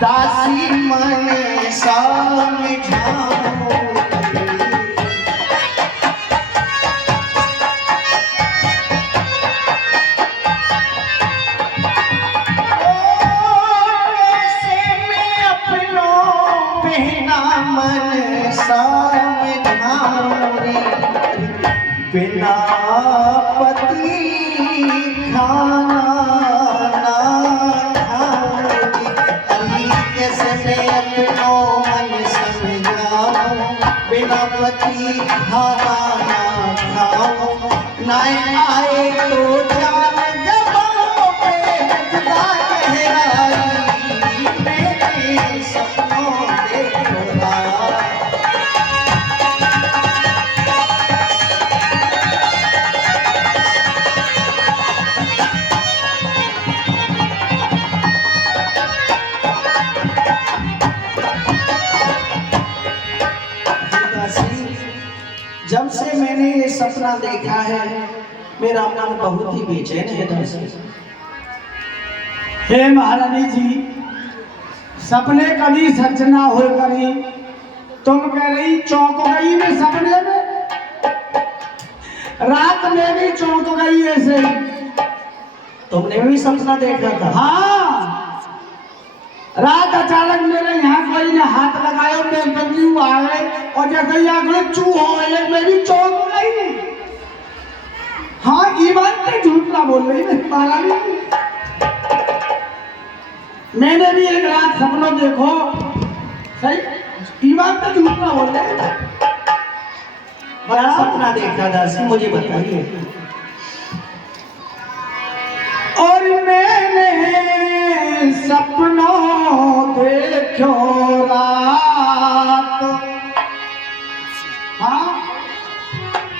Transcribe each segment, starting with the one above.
दासी मन समझाऊं बिना पति खाना ना खाऊंगी अभी कैसे मैं अपनो मन समझाऊं बिना पति खाना ना खाऊं ना आए तो जान जबानों पे जुदा कहराई मेरे सपनों देखो जब से मैंने ये सपना देखा है मेरा मन बहुत ही बेचैन है दासी। हे महारानी जी, सपने कभी सच ना हो करी। तुम कह रही चौंक गई मैं सपने में, रात में भी चौंक गई ऐसे ही। तुमने भी सपना देखा था? हाँ, रात अचानक मेरे यहाँ कोई ने हाथ लगाया, मैं बंदी आ गए और जैसे ही आंखें चू हो गए मैं भी चौंक गई। हाँ, ईमान पे झूठ ना बोल रही मैं महारानी। मैंने भी एक रात सपनों देखो, सही ईमान पे झूठ ना बोल रहे। बड़ा सपना देखा दासी, मुझे बताइए। और मैंने सपनों देखो रात। हाँ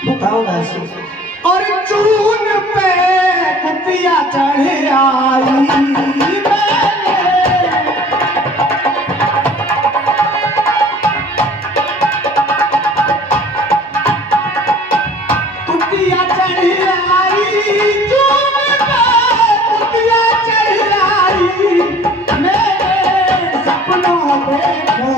बताओ दासी। और चून पे कुतिया चढ़ आई कुतिया चढ़ आई चून पे कुतिया चढ़ आई मेरे सपनों देखो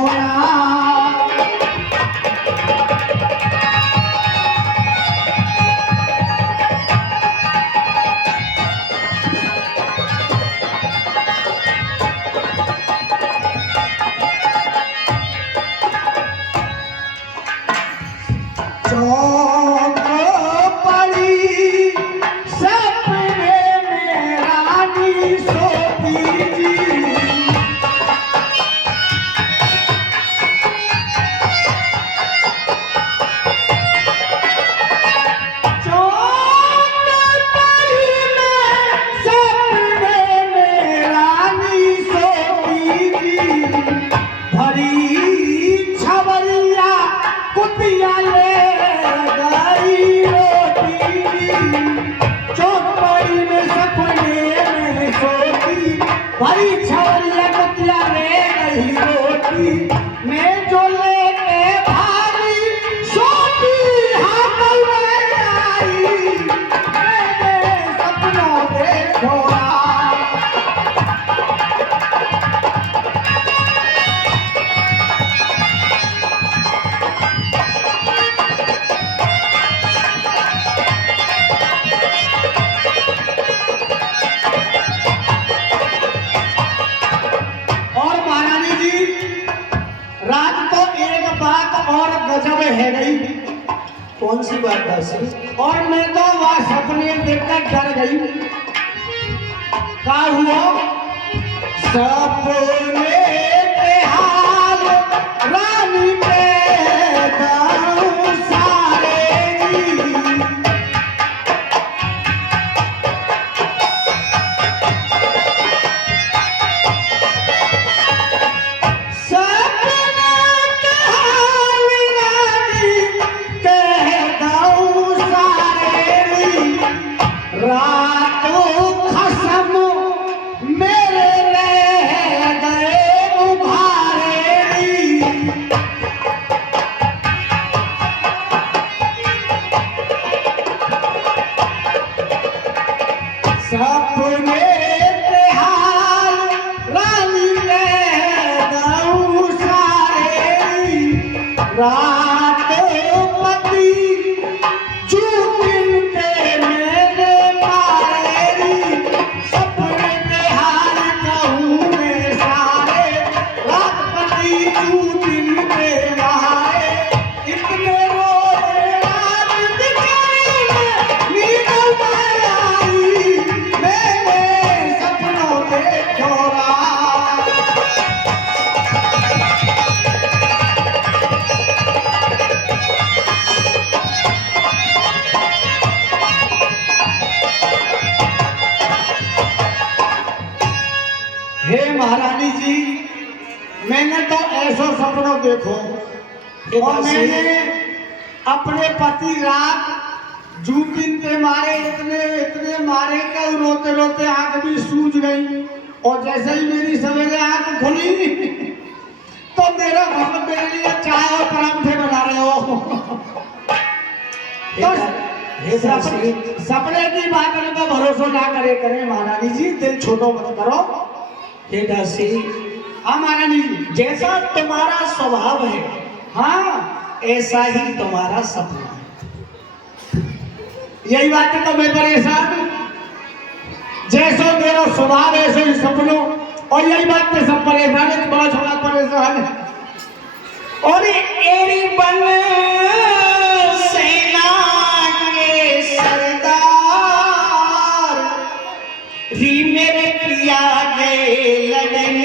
कौन सी बात दासी? और मैं तो वह सपने देखकर डर गई। क्या हुआ? सपने के हाल रानी पे दाऊं सारे मैंने तो ऐसा सपना देखो हे और दासी, मैंने अपने पति रात जूपिन के मारे इतने मारे कि रोते रोते आंख भी सूज गई। और जैसे ही मेरी सवेरे आंख खुली तो मेरा घर मेरे लिए चाय और परांठे बना रहे हो। तो हे दासी, सपने की बात पर भरोसा ना करे महारानी जी, दिल छोटो मत करो। हे दासी, हाँ महारानी जी, जैसा तुम्हारा स्वभाव है हाँ ऐसा ही तुम्हारा सपना है। यही बात है तो मैं परेशान हूं। जैसा मेरा स्वभाव ऐसे ही सपनों, और यही बात में सब परेशान है, बड़ा छोटा परेशान है। और एरी बन सेना के सरदार री मेरे पिया गए लड़ने।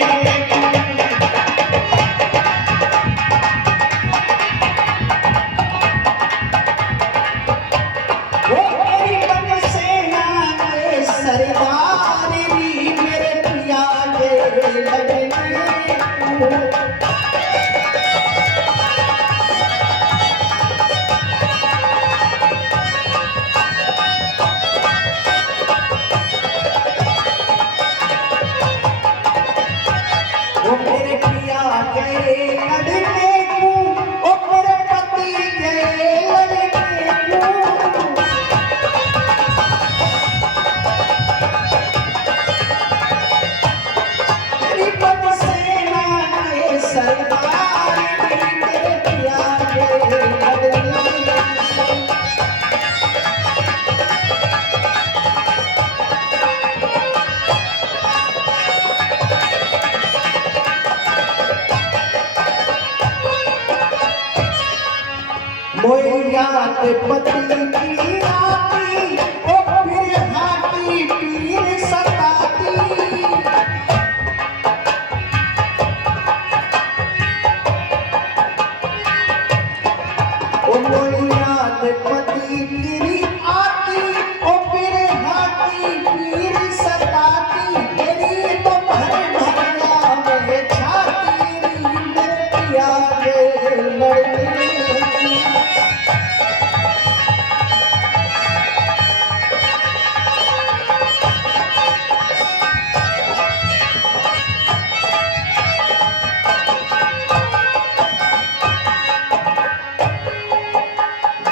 याद पति की राती ओ फिर हाथी पीर सताती। ओ याद पति की आती ओ फिर हाथी पीर सताती। तेरी तो भर भरिया में छाती मेरे पिया गए लड़ने।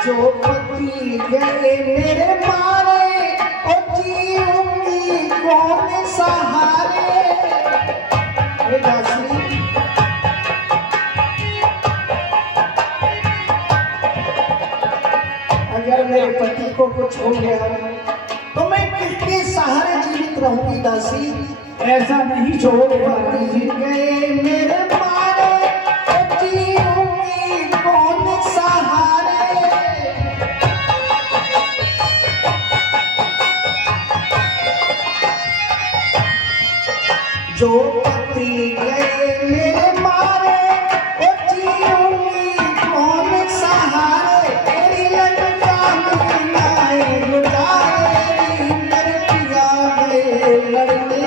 जो पति गए मेरे मारे और जीऊंगी कौन सहारे। अगर मेरे पति को कुछ हो गया तो मैं किसके सहारे जीवित रहूंगी दासी। ऐसा नहीं छोड़ो पति गए मेरे मारे और जीऊंगी कौन सहारे। जो पति गए मेरे मारे ओ जीऊंगी कौन सहारे। तेरी लंका में नाए लुटाए मेरे पिया गए लड़ने।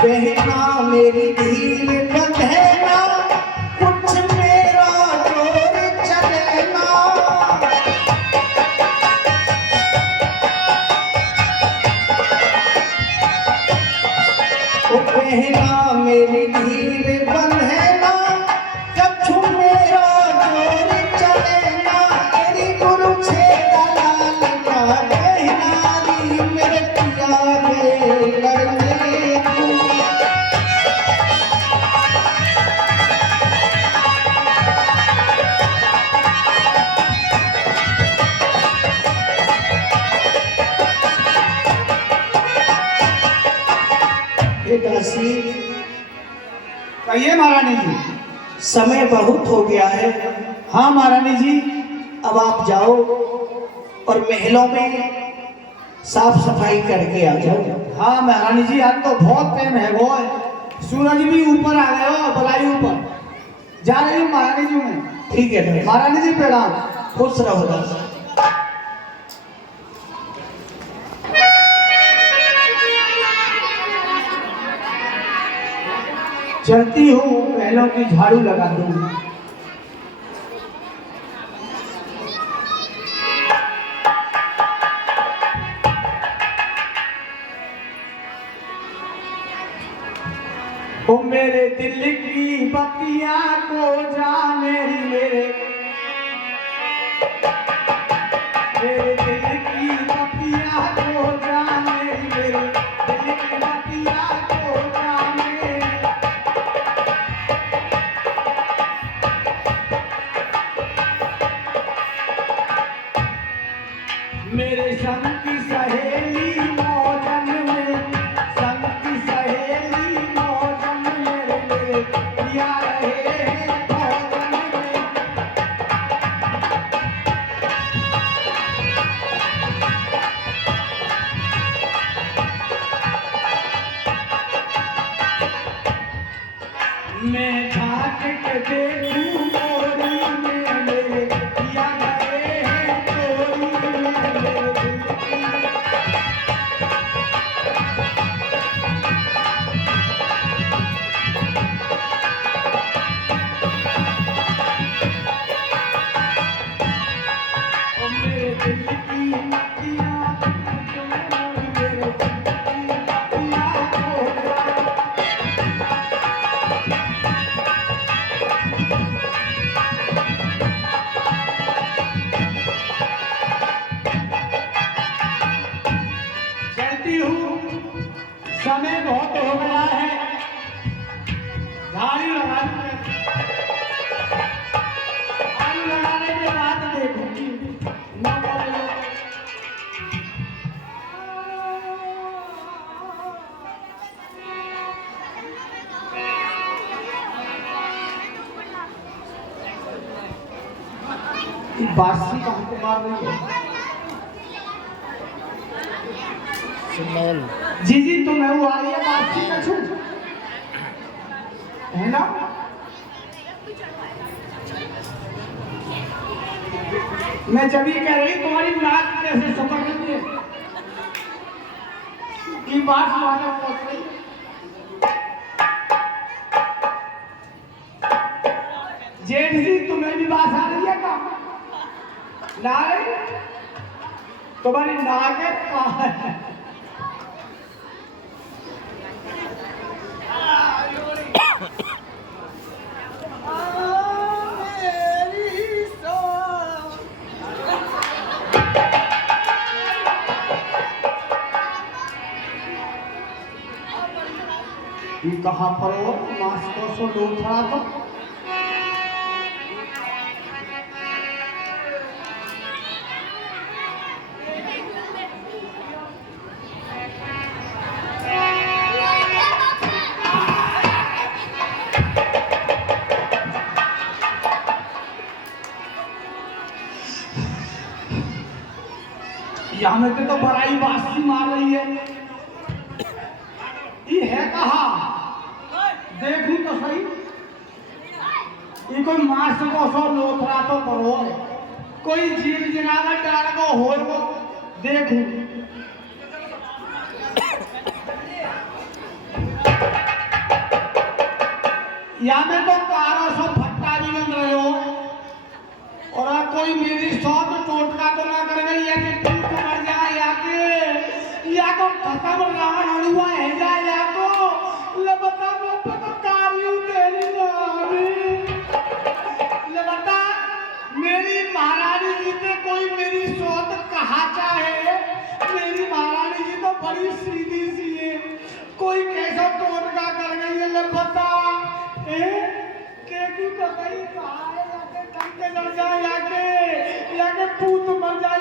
बहना मेरी धीर बंधेना कुछ मेरा जोर चलेना। ओ बहना मेरी धीर बंधेना कुछ मेरा जोर चलेना। तेरी गुरु छेदा लाल का बहना री मेरे पिया गए लड़ने। दासी, कहिए महारानी जी। समय बहुत हो गया है। हाँ महारानी जी, अब आप जाओ और महलों में साफ सफाई करके आ जाओ। हाँ महारानी जी, आज तो बहुत टाइम है वो। सूरज भी ऊपर आ गया, बलाई ऊपर। जा रही हूँ महारानी जी में। ठीक है दादा। महारानी जी प्रणाम। खुश रहो दादा। चलती हूँ महलों की झाड़ू लगा दूँ। ओ मेरे दिल की बत्तियां को जाने मेरे दिल की बत्तियां को जाने मेरे दिल की बत्तियां को जाने। मेरे संग की सहेली मौजन में संग की सहेली मौजन में मेरे पिया रहे हैं मौजन में। मैं झाँक के देखूं मोरी में मेरे पिया गए हैं चोरी में मेरे दिल की। ओ मेरे दिल की बत्तियां को मेरे दिल की बत्तियां को। चलती हूँ समय बहुत हो गया है। झाड़ू लगा दूँ। झाड़ू लगाने के बाद देखूंगी न बोलो। ये बासी कहाँ को मार रही है? जी जी तो मैं वो आ रही है बासी का छू है ना। मैं जब ये कह रही तुम्हारी नाक कैसे सफर रही है ये बात माना पहुंच रही है। जेठ जी तुम्हें भी बात आ रही है का? ना रही? तुम्हारी नाक है कहाँ है? ये कहाँ पर हो? मास्को सो लोग था तो यहाँ में तो बड़ाई बासी मार रही है। ये है कहाँ? देखूं तो सही। ये कोई मांस को सो लोथरा तो परो कोई जीव जनावर डाल को हो वो देखूं। यहाँ में तो कारों से भट्टा भी बन रहे हो और कोई मेरी सौत टोटका तो ना कर गई है कि तू तो मर जाए या को खत्म रान हुआ है जाए या को ले बता मैं तो कारियों तेरी नामी ले बता मेरी महारानी जी से कोई मेरी सौत कहा चाहे। मेरी महारानी जी तो बड़ी सीधी सी है कोई कैसा टोटका कर गई है ले बता केकू तो कहीं कहा है या के मर जाए या के पूत मर जाए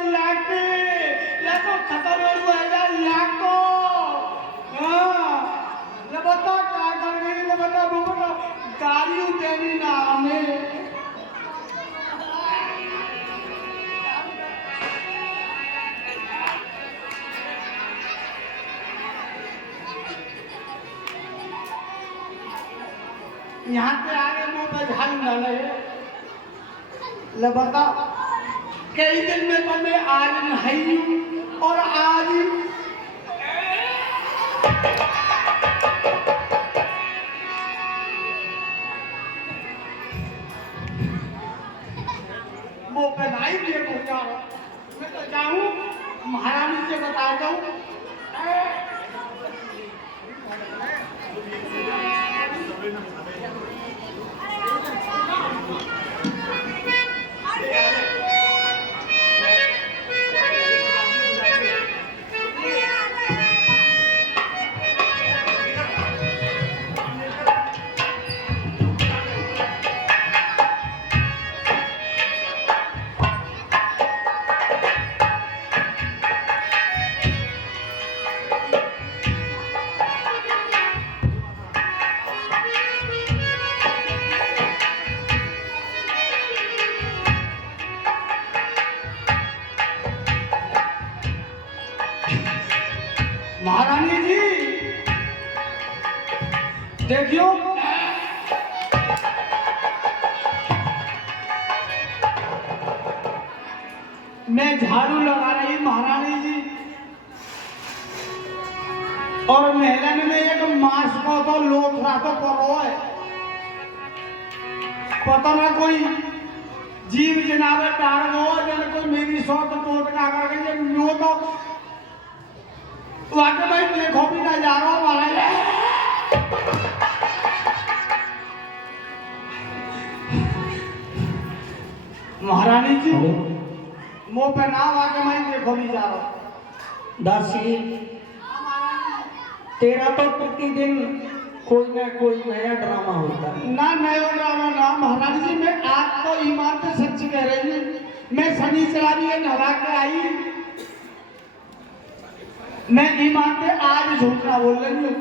या को खत्म हुआ है या को। हाँ ले बता क्या कर गई ले बता बता गाड़ी तेरी नाम है। यहाँ पे आगे पे झाड़ू ना लगे। ले बता कई दिन में तो मैं आज नहाई हूँ और आज वो पे नहीं दिए पहुंचा रहा। मैं तो जाऊँ महारानी से बता दूँ महारानी जी देखियो मैं झाड़ू लगा रही महारानी जी और महलन में एक मांस को तो लोथरा तो पड़ो है। पता ना कोई जीव जनावर डार गो जन कोई मेरी सौत टोट का करके नो तो वाके भाई देखो भी ना जा रहा हमारा महारानी जी मुंह पे ना वाके मैं देखो भी जा रहा। दासी तेरा तो प्रतिदिन कोई ना कोई नया ड्रामा होता है। ना नया ड्रामा ना महारानी जी मैं आज तो ईमान से सच कह रही हूँ। मैं शनि चलावी नहा के आई मैं ईमान पे आज झूठ ना बोल रही हूँ।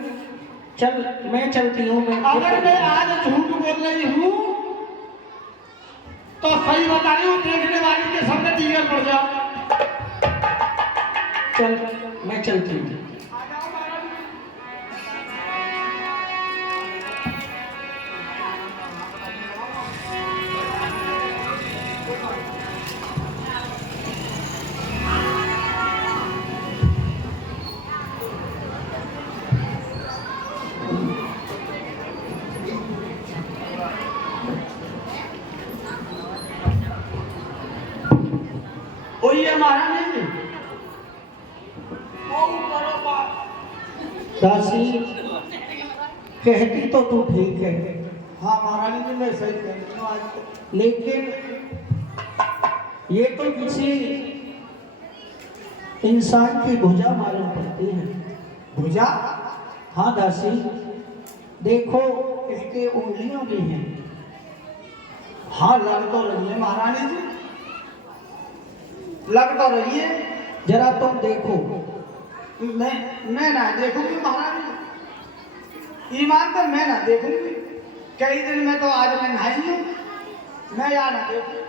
चल मैं चलती हूँ। अगर मैं आज झूठ बोल रही हूँ तो सही बता रही हूँ देखने वाले के सामने टीगर पड़ जाओ। चल मैं चलती हूँ। महारानी जी दासी कहती तो तू ठीक है। हाँ महारानी जी मैं सही कह रही हूँ आज। लेकिन ये तो किसी इंसान की भुजा मालूम पड़ती है। भुजा? हाँ दासी देखो इसके उंगलियां भी हैं। हाँ लग तो रही है महारानी जी लग तो रही है। जरा तुम देखो। मैं ना देखूंगी महारानी ईमान तो मैं ना देखूंगी। कई दिन में तो आज मैं नहाई हूँ मैं यहाँ ना देखूँ।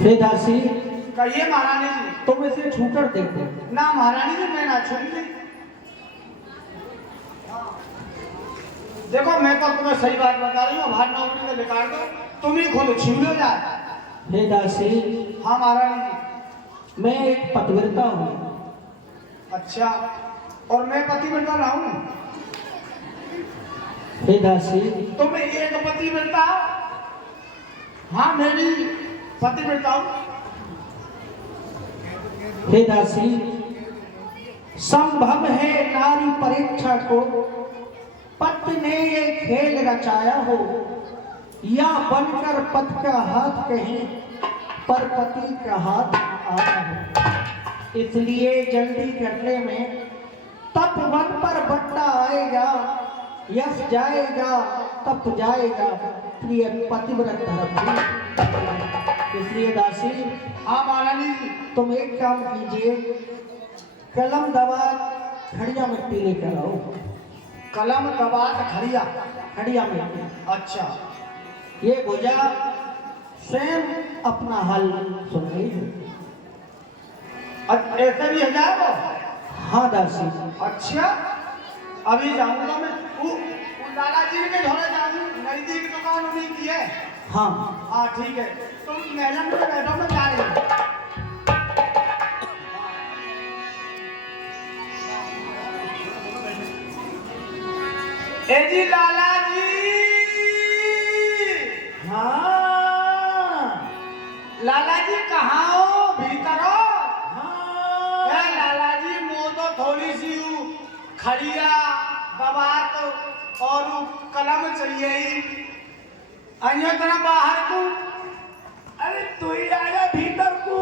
हे दासी कहिए महारानी जी। तुम इसे छूकर देखो। ना महारानी जी मैं ना छूंगी। देखो मैं तो तुम्हें सही बात बता रही हूँ। बाहर नौकरी में निकाल दो तुम ही खुद छू लो जाए। हे दासी हाँ महारानी जी मैं एक पतिव्रता हूँ। अच्छा और मैं पतिव्रता रहा हूँ। हे दासी तुम एक पतिव्रता? हाँ मैं भी पतिव्रता हूँ। हे दासी संभव है नारी परीक्षा को पति ने ये खेल रचाया हो या बनकर पति का हाथ कहीं पर पति का हाथ आया हो। इसलिए जल्दी करने में तप वन पर बट्टा आएगा यश जाएगा तप जाएगा प्रिय पतिव्रत धर्म। इसलिए दासी हाँ महारानी जी तुम एक काम कीजिए कलम दवा खड़िया मिट्टी लेकर आओ। कलम दबात खड़िया खड़िया मिट्टी। अच्छा ये भुजा स्वयं अपना हल सुन रही है। ऐसे भी हो जाएगा। हाँ दासी। अच्छा, अभी जाऊंगा मैं। वो दादाजी के घरे जाऊँ, नजदीक दुकान उन्हीं की है। हाँ हाँ ठीक है, तुम मैडम में बैठो, मैं जा रही हूँ। ए जी लाला जी। हाँ लाला जी कहाँ हो? भीतर हो? हाँ ए लाला जी, मो तो थोड़ी सी खड़िया बबात और कलम चाहिए ही। अन्य तरह बाहर को। अरे तू ही आया भीतर को।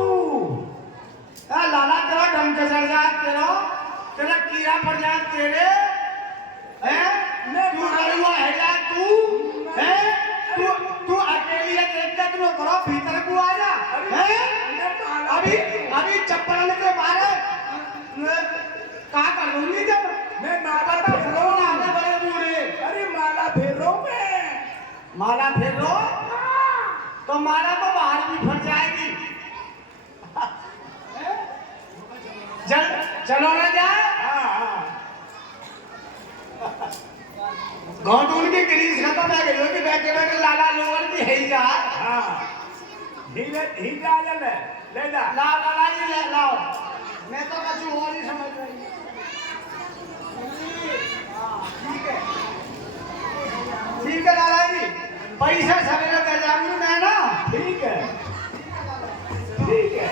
लाला तेरा ढंग से चढ़ जाए, तेरा कीड़ा पड़ जाए तेरे। तू डरुआ है जा तू अकेली है, देख के तू करो, भीतर को आ जा। अभी चप्पल के मारे कहा कर दूंगी जब मैं माला फेरो आगे बड़े बूढ़े। अरे माला फेरो में माला फेर लो तो माला तो बाहर भी फट जाएगी। चलो ना जाए। घोटून की ग्रीस खत्म है गई कि बैठे बैठे लाला लोगन की है ही जा। ही जा ले जा। लाला जी ले लाओ, मैं तो कछु और ही समझ रही। ठीक है लाला जी, पैसा सवेरे दे जाऊंगी मैं ना। ठीक है ठीक है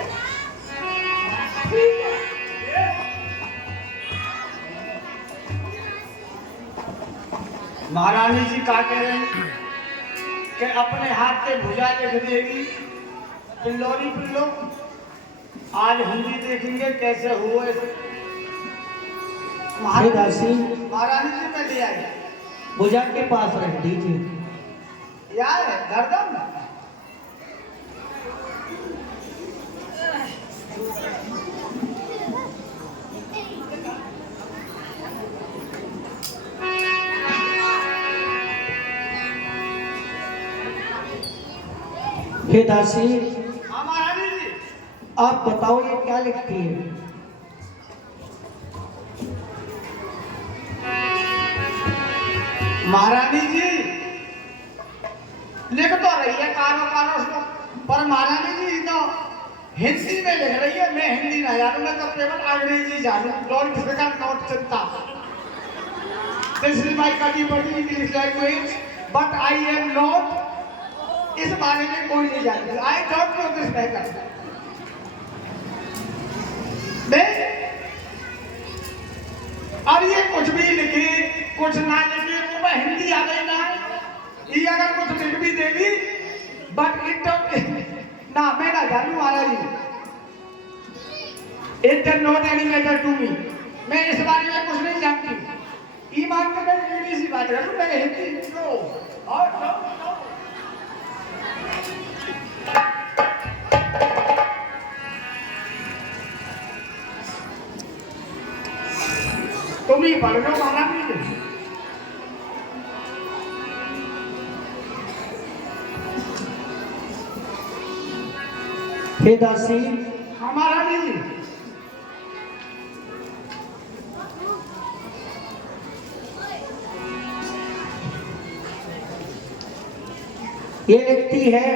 ठीक है। महारानी जी का कह रहे हैं कि अपने हाथ से भुजा लिख देगी। पिल्लोरी पिल्लो, आज हम भी देखेंगे कैसे हुए। दासी महारानी जी में ले आई, भुजा के पास रख दीजिए। यार गर्दन हे दासी, हाँ महारानी जी। आप बताओ ये क्या लिखती है? महारानी जी लिख तो रही है कारो कारो उसको, पर महारानी जी तो हिंदी में लिख रही है। मैं हिंदी ना जानू, मैं तो केवल अंग्रेजी जानू। डोंट फिकर नॉट चिंता। दिस इज माय कटी बटी English language, but I am not, इस बारे में कोई नहीं जानता। I don't know this matter. अब ये कुछ भी लिखी कुछ ना लिखी, वो मैं हिंदी आ गई ना। ये अगर कुछ लिख भी देगी, बट इट ना, मैं ना जानू महाराज जी। It not any matter to me. मैं इस बारे में कुछ नहीं जानती। ईमान के मैं इंग्लिश ही बात करूँ, मैं हिंदी नो। और तुम ही पढ़ लो महारानी जी। हे दासी, हमारा नहीं। ये लिखती है,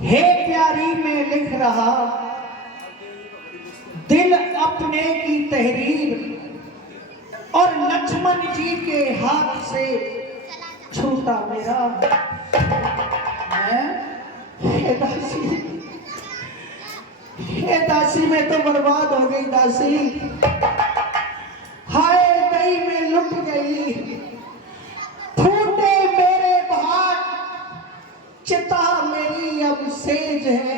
हे प्यारी में लिख रहा दिल अपने की तहरीर और लक्ष्मण जी के हाथ से छूटा मेरा। हे दासी मैं तो बर्बाद हो गई दासी। हाय दई में लुट गई, फूटे मेरे भाग, चिता मेरी अब सेज है,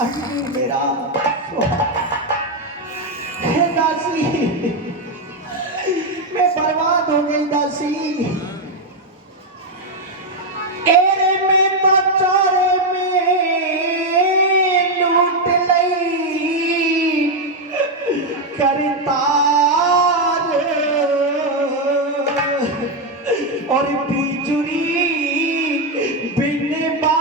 अग्नि मेरा। हे दासी मैं बर्बाद हो गई दासी। एरे में तो चारे में लूट लई करतार और बिजुरी बिन बा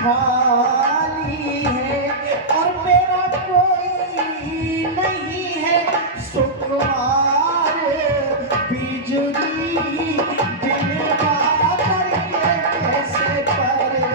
खाली है और मेरा कोई नहीं है शुक्रवार बिजली दिन बादल के कैसे परे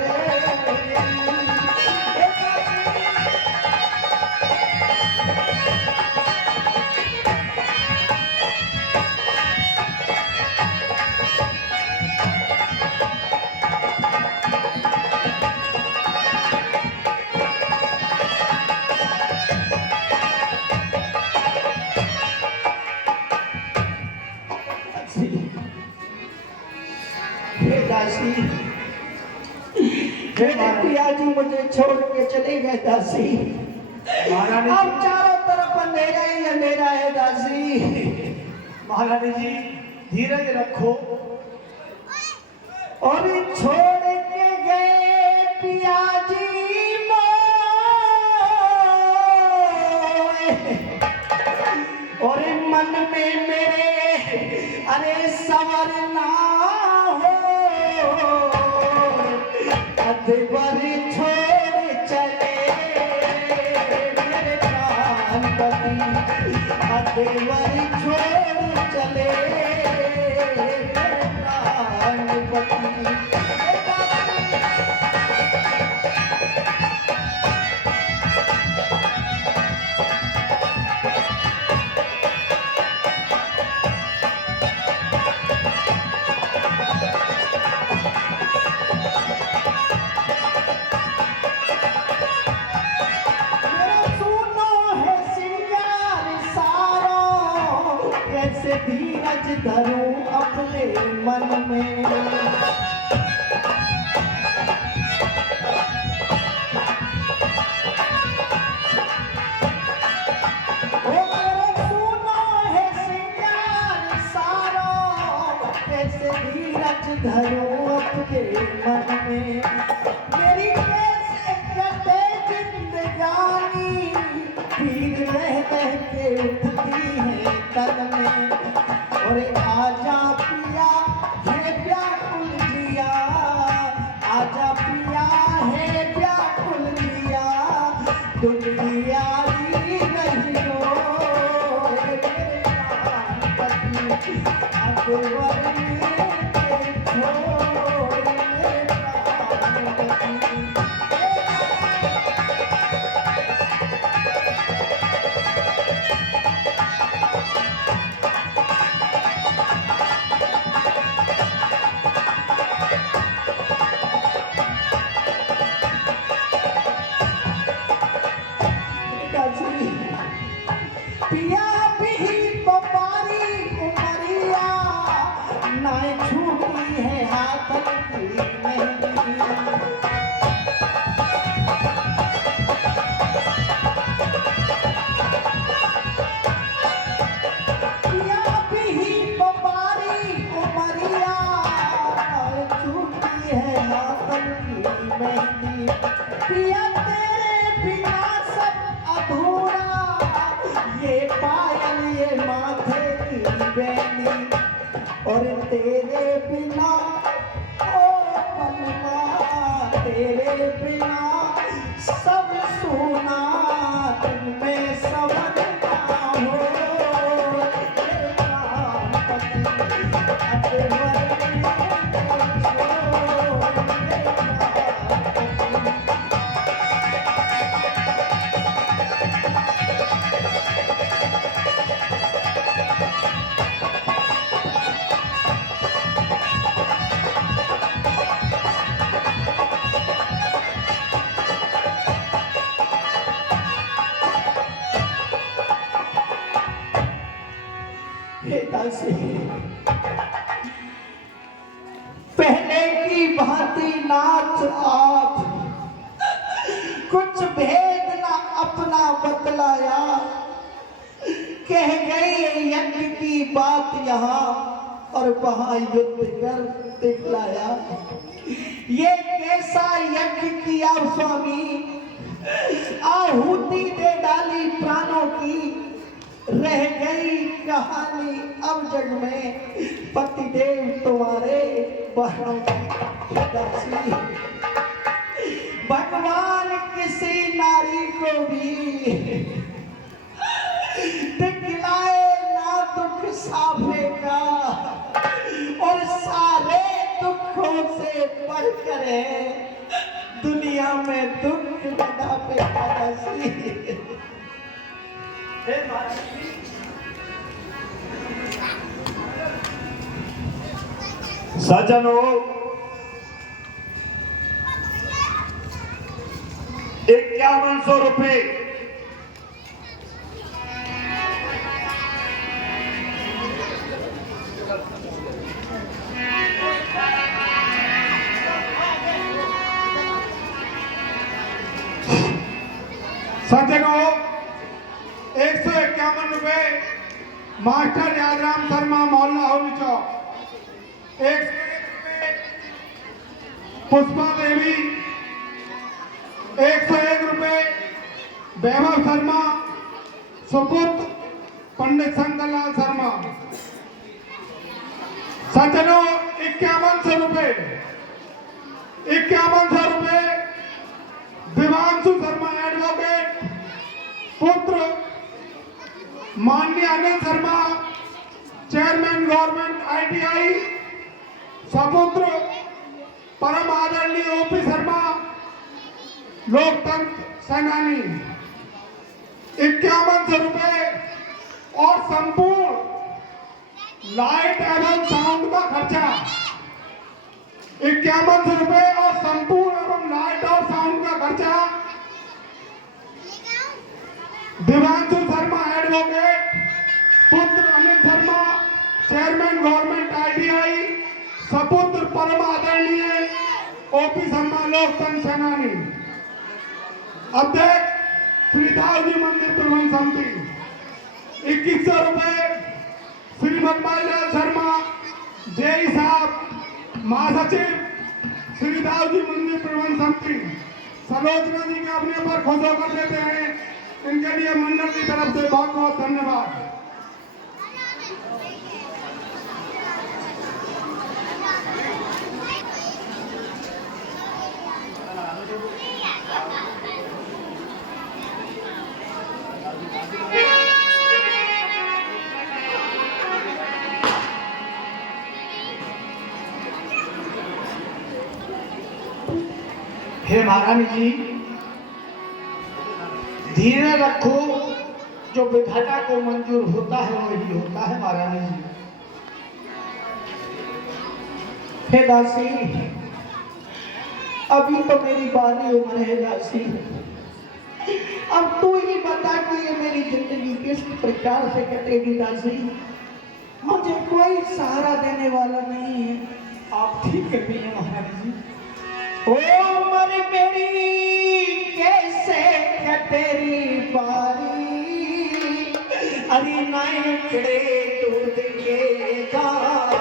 हे दासी मेरे पिया जी मुझे छोड़ के चले गए दासी महारानी अब चारों तरफ अंधेरा ही अंधेरा है दासी महारानी जी धीरज रखो। और छोड़ के गए पिया जी मोए और मन में मेरे अरे सवरना हो अधवर छोड़ चले मेरे प्राणपति अधवर छोड़ चले मेरे प्राणपति धीरज धरूं अपने मन में ओ मेरा सुनो है सिंगार सारो कैसे धीरज धरूं अपने मन में मेरी कैसे कटे जिंदगानी पीर रह के उठती है तन में और आजा पिया है व्याकुल जिया आजा पिया है व्याकुल जिया दुनिया ली नहीं हो मेरे प्राणपति अकबर मेरे छोड़ मेरे प्राणपति पिया भी बपारी उमरिया नाय छूटी है हाथ की मेहंदी पिया भी बपारी उमरिया नाय छूटी है हाथ की मेहंदी पिया तेरे बिना सब अधूरा ये पायल ये माथे की बेनी और तेरे बिना ओ पलमा तेरे बिना सब सुना तुममें समझना हो मेरे प्राणपति अकबर मेरे छोड़ मेरे प्राणपति से पहले की भांति नाच आप कुछ भेद ना अपना बतलाया कह गई यज्ञ की बात यहाँ और वहां युद्ध कर दिखलाया ये कैसा यज्ञ किया स्वामी आहुति दे डाली प्राणों की रह गई कहानी अब जग में पतिदेव तुम्हारे बहनों की दासी भगवान किसी नारी को भी दिखलाए ना दुख साफे का, और सारे दुखों से बढ़कर है दुनिया में दुख बुढ़ापे का नसीब। हे महाराज जी, सज्जनों, 5100 रुपए सज्जनों, 151 रुपए मास्टर यादराम शर्मा मोहल्ला होली चौक। 101 रुपए पुष्पा देवी। 101 रुपए वैभव शर्मा सुपुत्र पंडित शंकरलाल शर्मा। सज्जनों, 5100 रुपए 5100 रुपए दिवांशु शर्मा एडवोकेट पुत्र माननीय Anil Sharma chairman government ITI, सपुत्र परम आदरणीय OP शर्मा लोकतंत्र सेनानी। 5100 रुपए और संपूर्ण लाइट एवं साउंड का खर्चा। 5100 रुपए और संपूर्ण एवं लाइट और साउंड का खर्चा दिवांशु शर्मा एडवोकेट पुत्र Anil Sharma chairman government ITI, सपुत्र परम आदरणीय OP शर्मा लोकतंत्र सेनानी। अध्यक्ष श्री दाऊजी मंदिर प्रबंध समिति। 2100 रुपए श्री भगवान शर्मा JE साहब महासचिव श्री दाऊजी मंदिर प्रबंध समिति। सलोचना जी के अपने पर खुश होकर देते हैं, इनके लिए मंडल की तरफ से बहुत बहुत धन्यवाद। हे महारानी जी, धीरे रखो, जो विधाता को मंजूर होता है वही होता है महारानी जी। हे दासी, अभी तो मेरी बारी उम्र है दासी, अब तू ही बता कि ये मेरी जिंदगी किस प्रकार से कटेगी दासी। मुझे कोई सहारा देने वाला नहीं है, आप ठीक कर रही हैं महारानी जी। ओ उम्र मेरी कैसे कटेरी बारी, अरे नाइकड़े दूध के गार।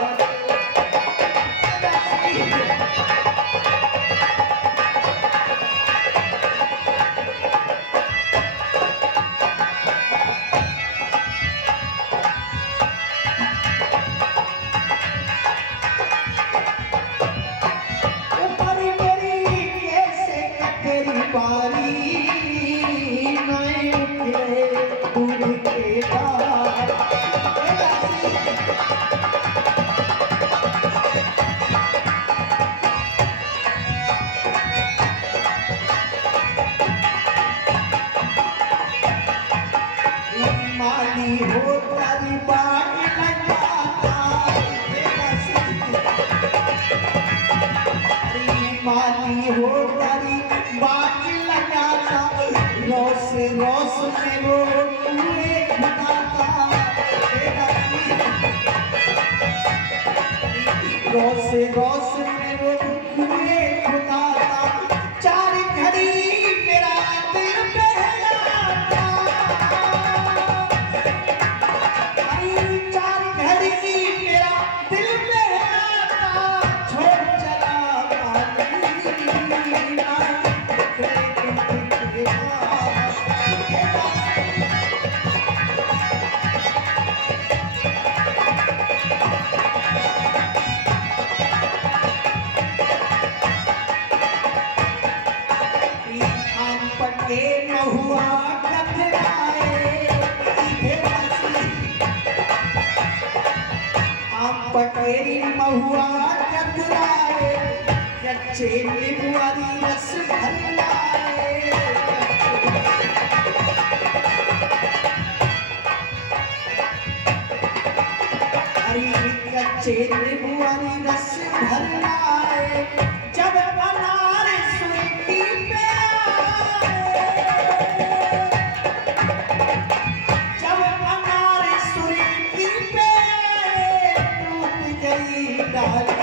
माली हो तारी बात लगाता, रोस रोस में वो पूरे खुदाता, रोस रोस में वो पूरे खुदाता, चार घड़ी मेरा दिल बहलाता, चार घड़ी मेरा दिल बहलाता, छोड़ चला कच्चे नींबुआरी रस भर लाए, हरी कच्चे नींबुआरी रस भर लाए, जब अनार सुर्खी पे आए, जब अनार सुर्खी पे आए, टूट गई डाली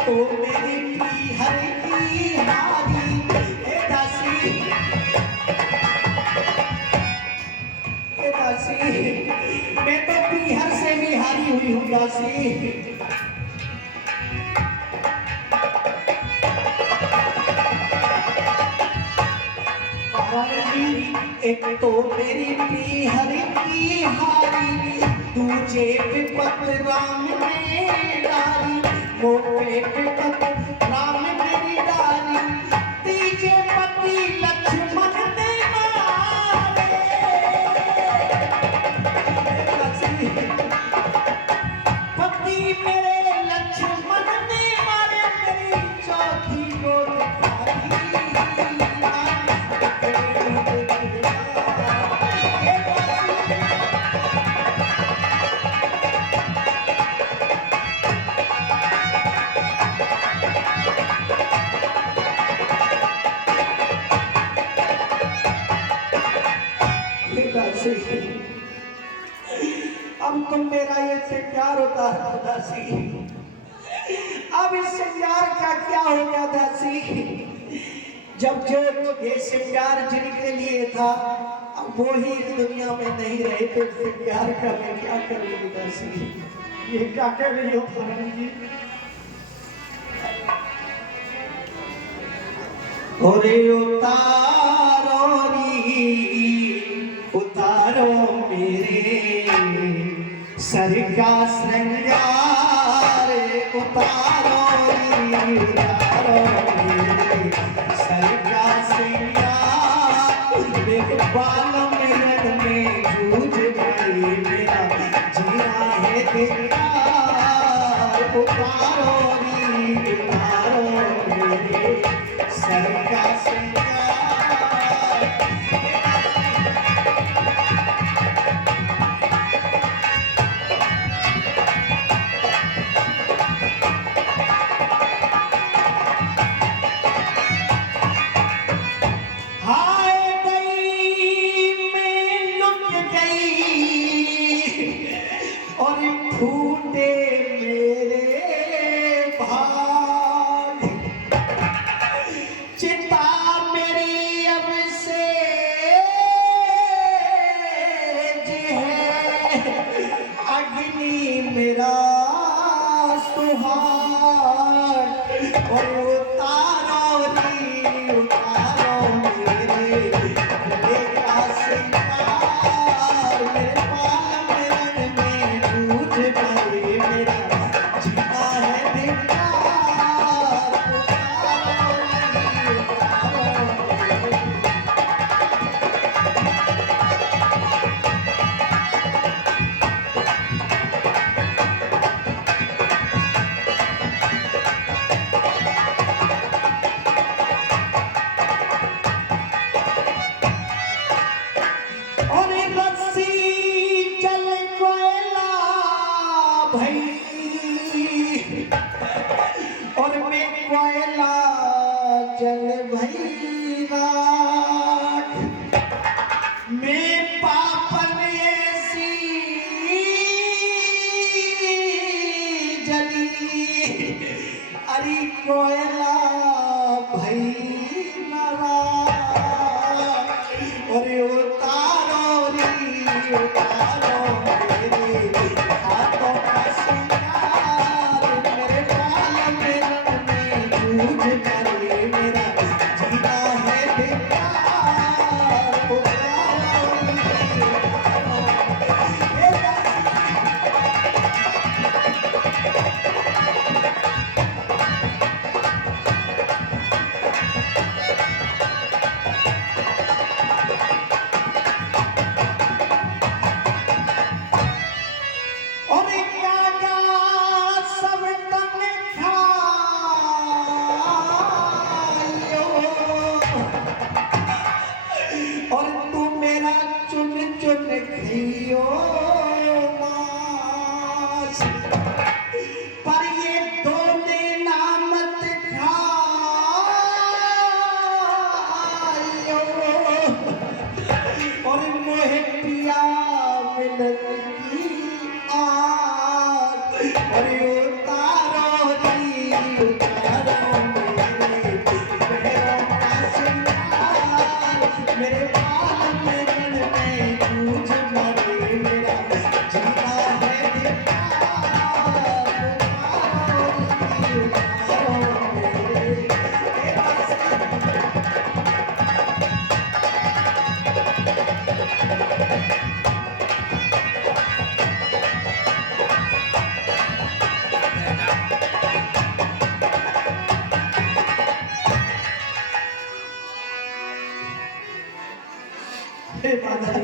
तो मेरी पीहर की हारी ए दासी, ए दासी, मैं तो पीहर से भी हारी हुई हूँ दासी। एक तो मेरी पीहर की हारी, दूजे विपत राम ने डारी, मोटे विपत राम मेरी डारी, तीजे पति लक्ष्मण ने मारे, पति मेरे लक्ष्मण ने मारे, मेरी चौथी गोद खाली अब तुम मेरा ये से प्यार होता है दासी, अब इस श्रृंगार का क्या हो गया दासी, जब जो ये श्रृंगार जिनके लिए था अब वो ही इस दुनिया में नहीं रहे, तो इस श्रृंगार का मैं क्या करूंगी दासी। ये क्या कह रही हो फरन जी? ओरे उतारो उतारो मेरे सर का श्रृंगार, उतारो उतारो मेरे सर का श्रृंगार, मेरे बाल मिलन में जूझ गई, मेरा जीना है बेकार, उतारो मेरे सर का श्रृंगार। फूटे मेरे भाग, चिता मेरी अब से है, अग्नि मेरा सुहाग, और उतारो मेरे का श्रृंगार, मेरे बाल मिलन में जूझ गए, मेरा जीना है बेकार, और रस्सी चल कोयला भई, और मैं कोयला जल भई राख, मैं पापन ऐसी जली, अरे कोयला भई न राख, और उतारो मेरे हाथों का श्रृंगार, मेरे बाल मिलन में जूझ गए, मेरा जीना है बेकार, उतारो मेरे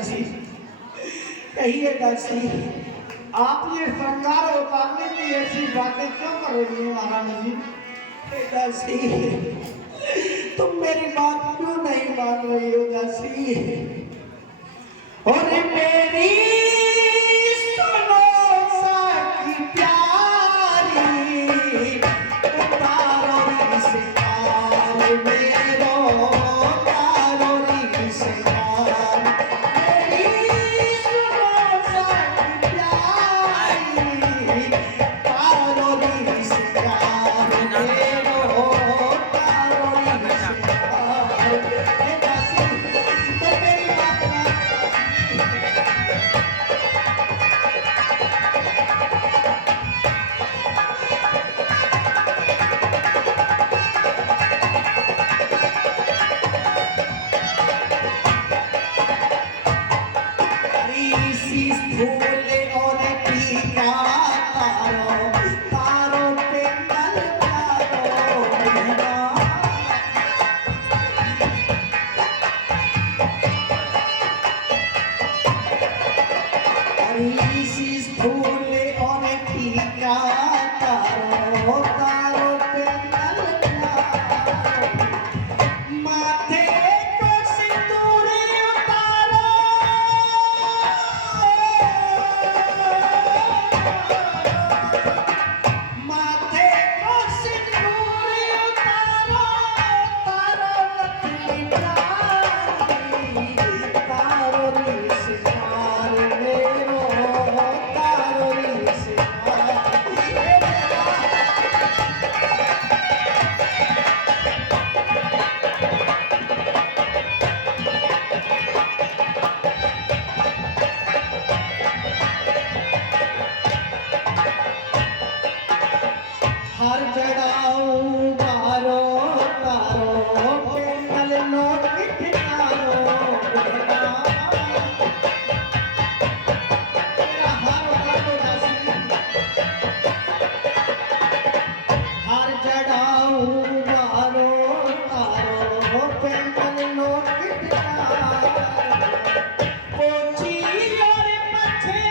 दासी, कहिए दासी। आप ये श्रृंगार उतारने की ऐसी बातें क्यों कर रही हैं महारानी जी? हे दासी, तुम मेरी बात क्यों नहीं मान रही हो दासी? और मेरी सुनो सखी प्यारी, उतारो रिश्तेदार मेरो, उतारो रिश्तेदार। मेरी सुनो सखी प्यारी, उतारो रिश्तेदार मेरो, उतारो रिश्तेदार। हे दासी, तुम मेरी बात मान फूले और टीका तारो, तारो पे नल तारो बिना। शीश फूले और टीका तारो, तारो पे नल तारो। माथे को सिंदूर उतारो, माथे को सिंदूर उतारो, तारो लक्ष्मी प्यारी, तारो रिश्तेदार मेरो, तारो रिश्तेदार। हर जड़ाऊ मारो तारो, पेंगल नोट मिठारो बिना। मेरा हार उतारो दासी। हर जड़ाऊ मारो तारो, पेंगल नोट मिठारो। पोछी और पछली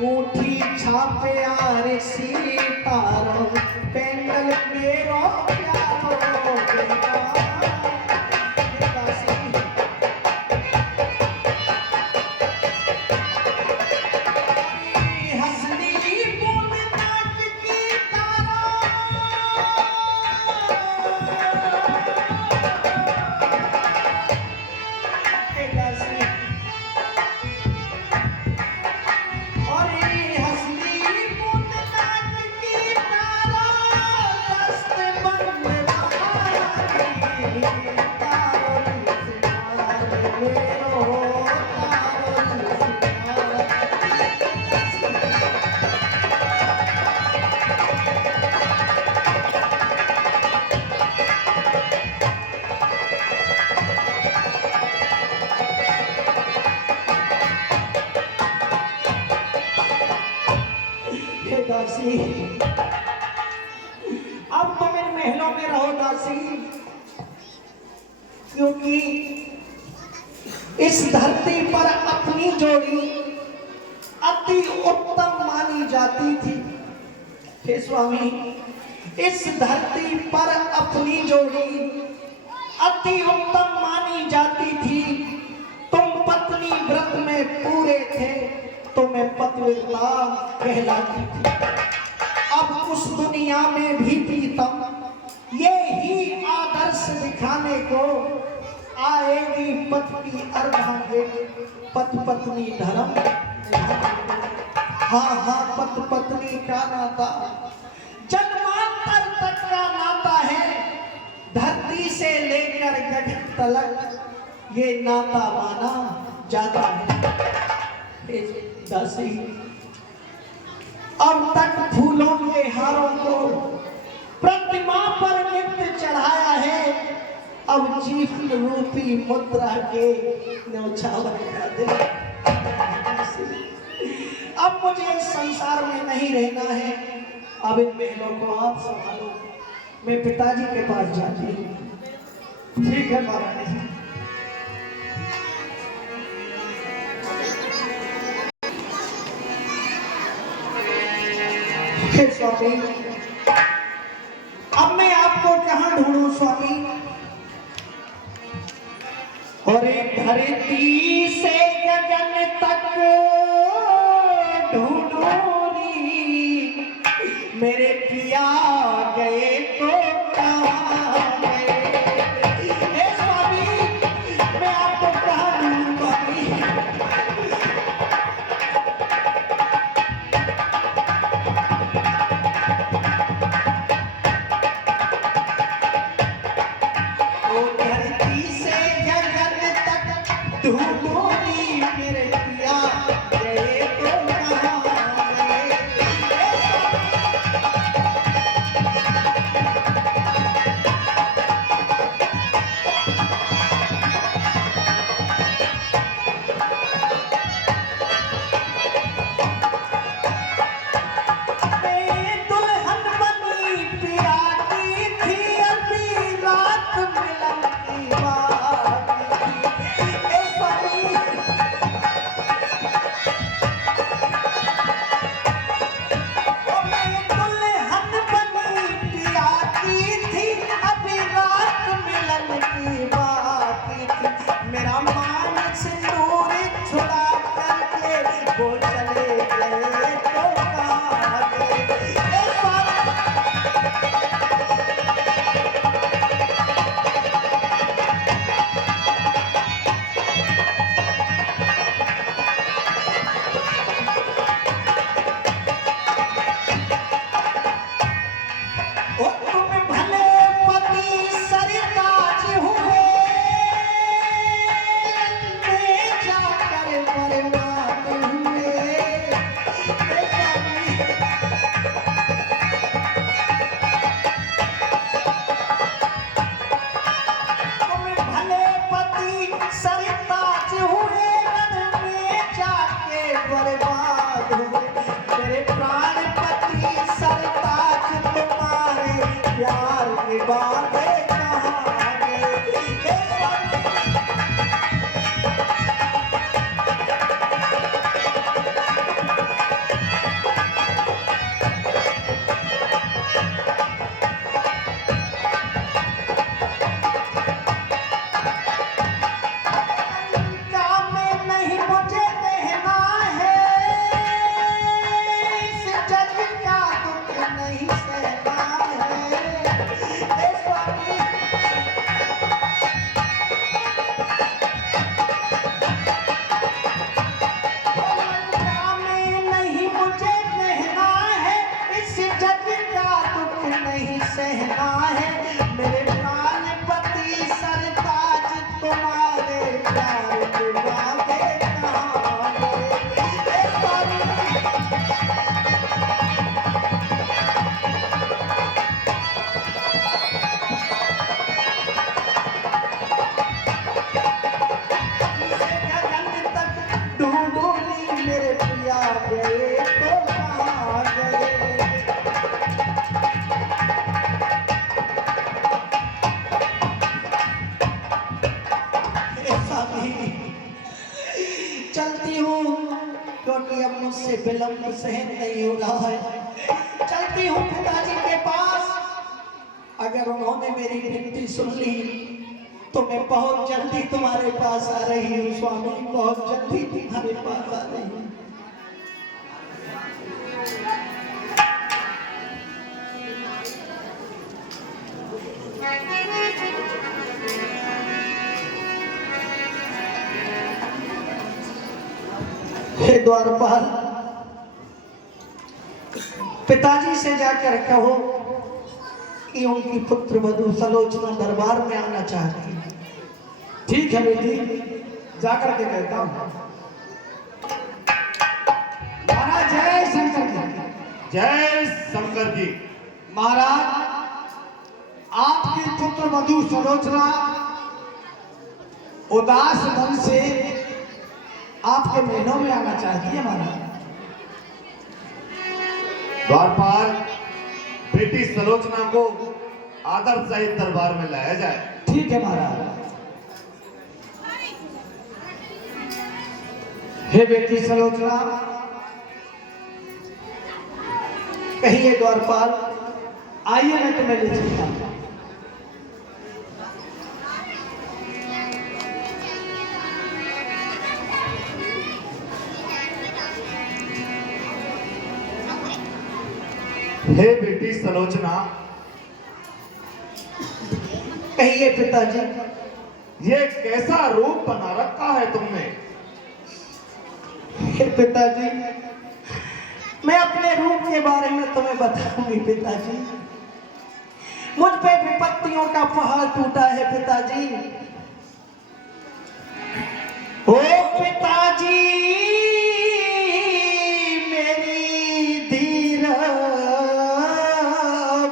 ऊठी छापे आरे सीतारो, पेंगल मेरो प्यारो बिना। हे दासी, हंसनी बूंद नाच की तारो, हे दासी। और हंसनी बूंद नाच की तारो, दस्त बंद तारी, तारो रिश्तेदार मेरो, तारो रिश्तेदार। हे दासी, अब तुम इन महलों में रहो दासी, क्योंकि इस धरती पर अपनी जोड़ी अति उत्तम मानी जाती थी। हे स्वामी, इस धरती पर अपनी जोड़ी अति उत्तम मानी जाती थी। तुम पत्नी व्रत में पूरे थे, तुम्हें पतिव्रता कहलाती थी। अब उस दुनिया में भी प्रीतम ये ही आदर्श दिखाने को आएगी पति की अर्धांगिनी, पति पत्नी धर्म। हाँ हाँ, पति पत्नी पति का नाता जन्मांतर तक का नाता है, धरती से लेकर गगन तलक ये नाता माना जाता है। दासी अब तक फूलों के हारों को प्रतिमा पर नित्य चढ़ाया है, अब जीवन रूपी मुद्रा के न्यौछावर कर दे। अब मुझे इस संसार में नहीं रहना है, अब इन महलों को आप संभालो, मैं पिताजी के पास जाती हूँ। ठीक है महारानी जी। हे स्वामी, अब मैं आपको कहाँ ढूंढूं स्वामी? और धरती से गगन तक ढूंढूंगी, मेरे पिया गए तो कहाँ गए? हे स्वामी, मैं आपको कहाँ ढूंढूं स्वामी? धरती से गगन तक ढूंढूंगी, मेरे पिया गए तो कहाँ गए? मैं दुल्हन बनी पिया की थी, अभी रात मिलन की बात थी। ए स्वामी, ओ मैं दुल्हन बनी पिया की थी, अभी रात मिलन की बात थी। मेरा मान सिंदूर छुड़ा करके वो चले गए तो कहाँ गए? ए स्वामी, ओ तुम भले पति सरताज हुए, लंबे जाकर बर्बाद हुए। हे स्वामी, तुम भले पति सरताज हुए, लंबे जाके बर्बाद हुए। मेरे प्राण पति सरताज तुम्हारे प्यार की बातें कहाँ गए? हे स्वामी, लंका में नहीं मुझे रहना है, इस जग का दुख नहीं सहना है। हे स्वामी, लंका में नहीं मुझे रहना है, इस जग का दुख नहीं सहना है। मेरे प्राण पति सरताज तुम्हारे प्यार के वादे कहाँ गए? हे स्वामी, से गगन तक ढूंढूंगी, मेरे पिया गए तो कहाँ गए? हे स्वामी, चलती हूँ क्योंकि अब मुझसे विलंब सहन नहीं हो रहा है। चलती हूँ पिताजी के पास, अगर उन्होंने मेरी विनती सुन ली तो मैं बहुत जल्दी तुम्हारे पास आ रही हूँ स्वामी, बहुत जल्दी तुम्हारे पास आ रही हूँ। हे द्वारपाल, पिताजी से जाकर कहो कि उनकी पुत्र वधू सलोचना दरबार में आना चाहती है। ठीक है बेटी, जाकर के कहता हूँ। महाराज जय शंकर जी। जय शंकर जी। महाराज आपकी पुत्र वधू सलोचना उदास मन से आपके महलों में आना चाहती है महाराज। द्वारपाल, बेटी सलोचना को आदर सहित दरबार में लाया जाए। ठीक है महाराज। हे बेटी सलोचना, कहिए द्वारपाल। आइए मैं तुम्हें ले चलता हूं। हे बेटी सलोचना, कहिए पिताजी। ये कैसा रूप बना रखा है तुमने? हे पिताजी, मैं अपने रूप के बारे में तुम्हें बताऊंगी पिताजी। मुझ पे विपत्तियों का पहाड़ टूटा है पिताजी। ओ पिताजी, मेरी धीर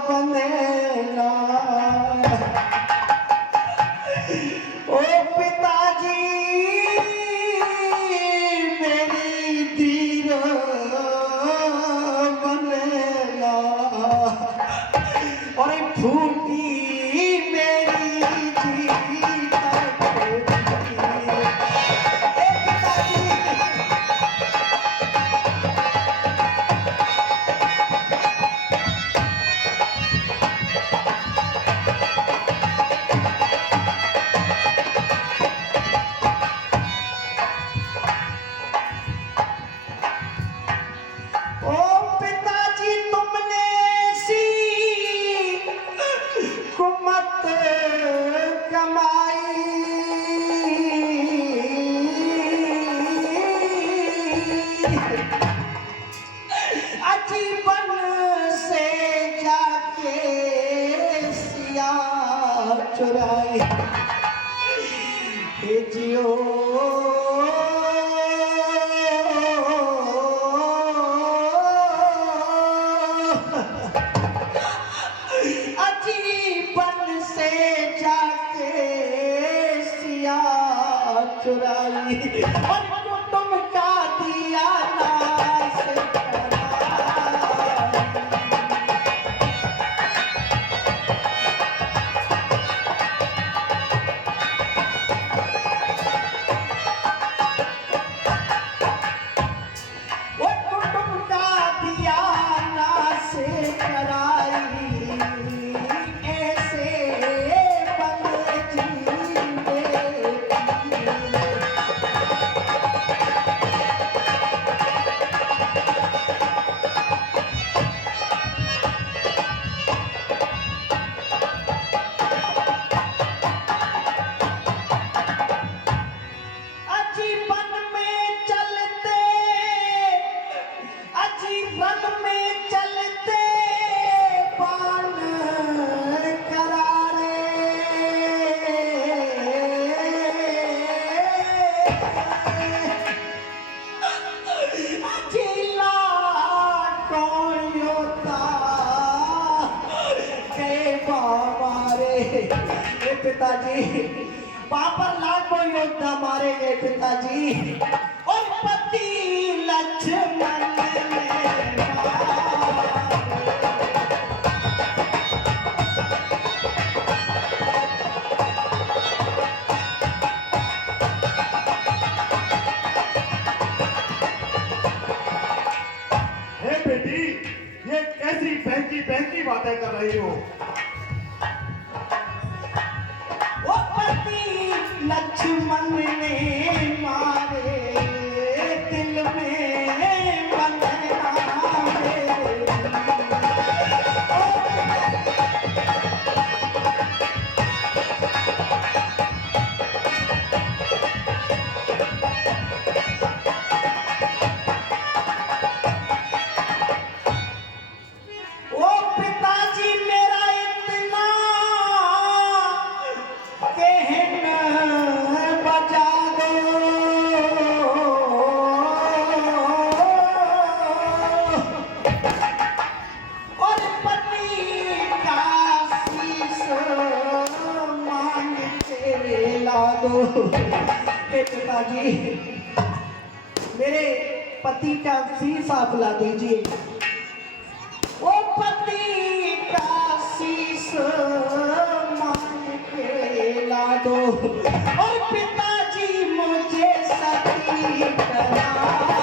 बनेना। ओ पिताजी, मेरी धीर बनेना। और ये फूटी मेरी जी अजीबन से जाके सिया चुराए हे जियो। अजीबन से जाके सिया चुराई और तुम का दिया ना से पिताजी पापर लाखों योद्धा मारे गए पिताजी। और पति लक्ष्मण हे बेटी, ये कैसी बहकी बहकी बातें कर रही हो? लक्ष्मण ने मारे दिल में बंधना हे पिताजी, मेरे पति का शीश आप ला दीजिए। ओ पति का शीश मांग के ला दो, और पिताजी मुझे सती करा दो।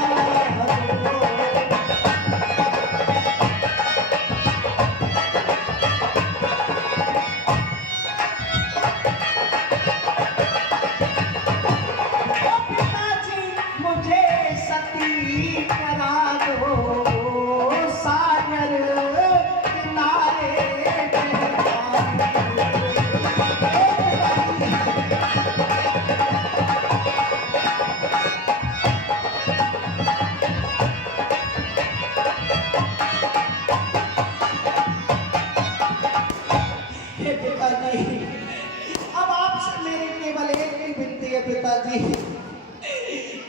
ओ पिताजी मुझे सती करा दो, सागर किनारे हे पिताजी, अब आपसे मेरी केवल एक ही विनती है पिताजी।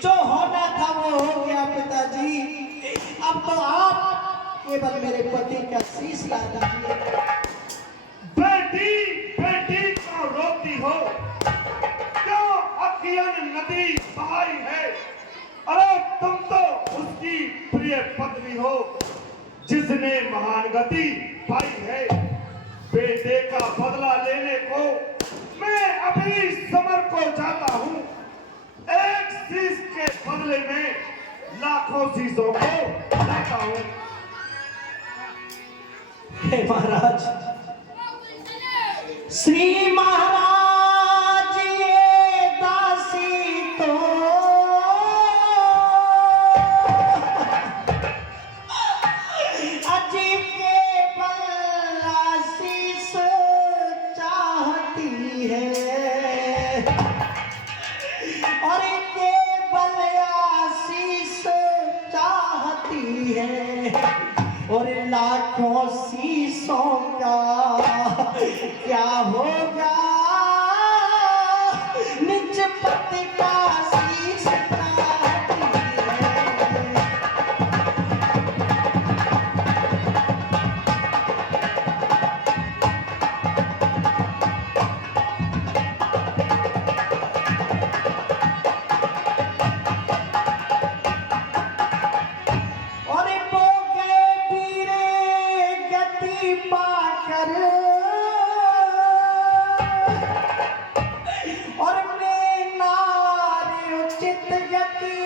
जो होना था वो हो गया पिताजी, अब तो आप केवल मेरे पति का शीश ला दीजिए। बेटी बेटी को रोती हो, क्यों अखियन नदी बहाई है? अरे तुम तो उसकी प्रिय पत्नी हो, जिसने महान गति पाई है। बेटे का बदला लेने को मैं अभी समर को जाता हूँ। एक शीश के बदले में लाखों शीशों को लाता हूँ। हे महाराज, श्री महाराज ये दासी तो अजीब के आशीष चाहती है, और केवल आशीष चाहती है, और लाखों शीशों का क्या होगा? निज पति का शीश चाहती है। और वो गए वीरे गति पाकर, और मैं नारी उचित गति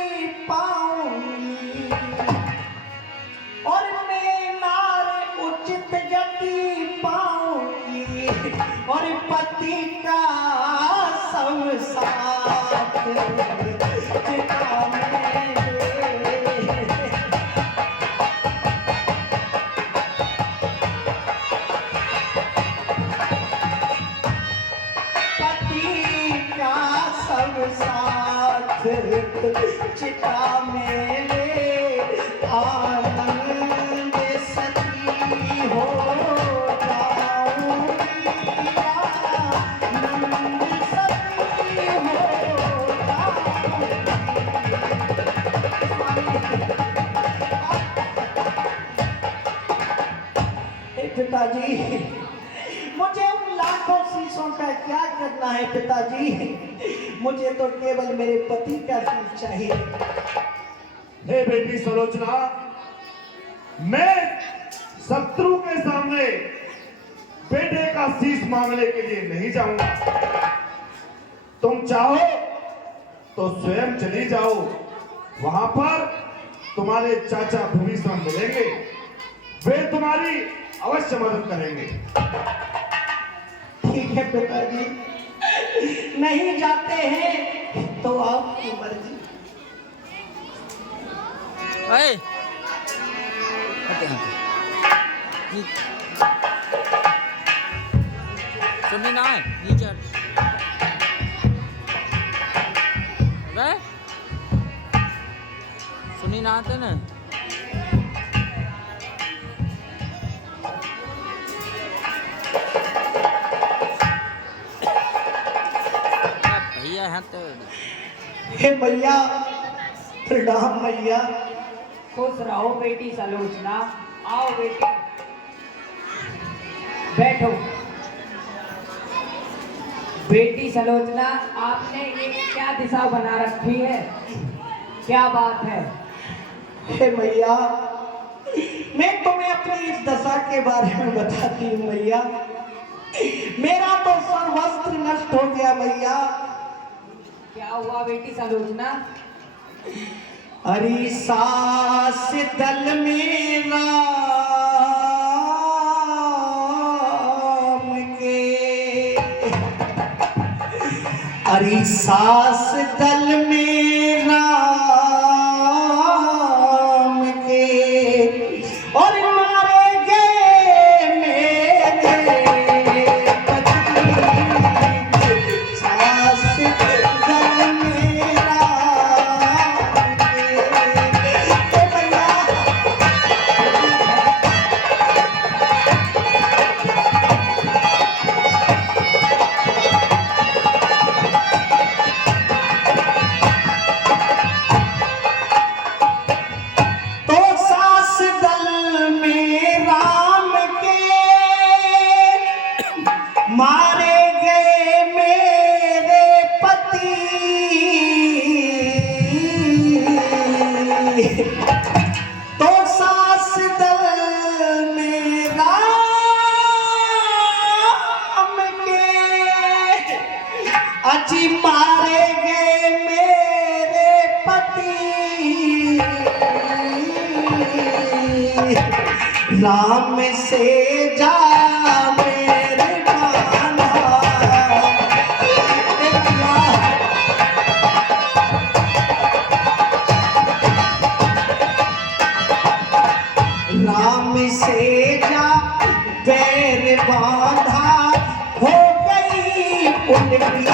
पाऊंगी, और मैं नारी उचित गति पाऊंगी, और पति का सब साथ चिता में पति का सब साथ चिता में ले, आनंद सती हो जाऊंगी, आनंद सती हो जाऊंगी। पिताजी, मुझे उन लाखों शीशों का क्या करना है पिताजी? मुझे तो केवल मेरे पति का शीश चाहिए। हे बेटी सलोचना, मैं शत्रु के सामने बेटे का शीश मांगने के लिए नहीं जाऊंगा। तुम चाहो तो स्वयं चली जाओ, वहां पर तुम्हारे चाचा भूमिश्वर मिलेंगे, वे तुम्हारी अवश्य मदद करेंगे। ठीक है पिताजी, नहीं जाते हैं तो आपकी मर्जी। Ê! Hati hati. Ni. Sunni naik, ni jar. Apa? Sunni na आते ना? भैया हैं तो हे भैया, प्रणाम भैया। खुश रहो बेटी सलोचना, आओ बेटी बैठो। बेटी सलोचना, आपने ये क्या दिशा बना रखी है? क्या बात है? हे मैया, मैं तुम्हें अपनी इस दशा के बारे में बताती हूँ मैया। मेरा तो सर्वस्त्र नष्ट हो गया मैया। क्या हुआ बेटी सलोचना? अरे सास दल मेरा अरे सास दल में राम के और मारे गए मेरे पति। सास दल में राम के भैया मारे गए मेरे पति। तो सास दल में राम के अजी मारे गए मेरे पति। राम से जा राम से जा बैर बांधा हो गई उनकी मति।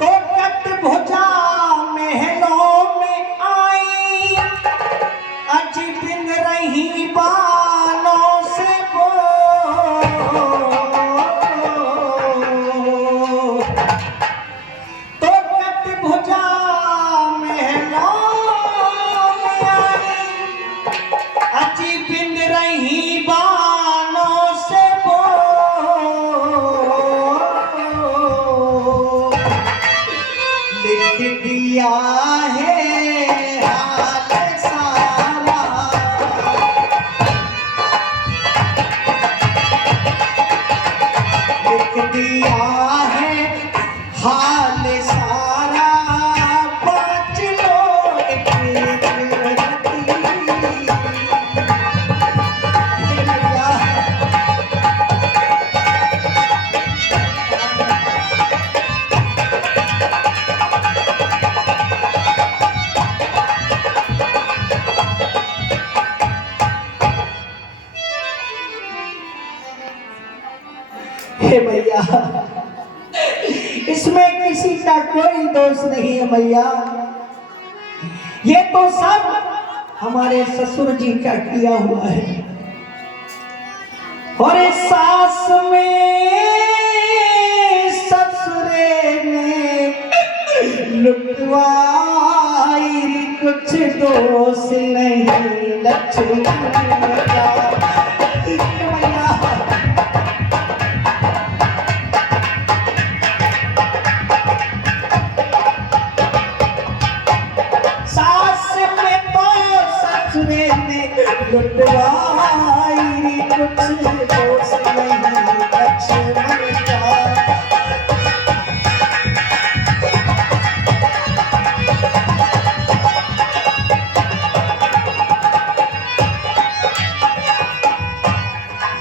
तो कटभुजा महलों में आई अजी बिन रही बालों से वो। तो कटभुजा महलों में आई अजी बिन रही बालों से वो। लिख दिया है हाल सारा। लिख दिया है हाल सारा। पाँच लो एक रति। हे मैया, इसमें किसी का कोई दोष नहीं है मैया। ये तो सब हमारे ससुर जी का किया हुआ है। और इस सास में ससुरे ने लुटवाई कुछ दोष नहीं लक्ष्मण का। मैया लुटवाई कुछ दोष नहीं लक्ष्मण का।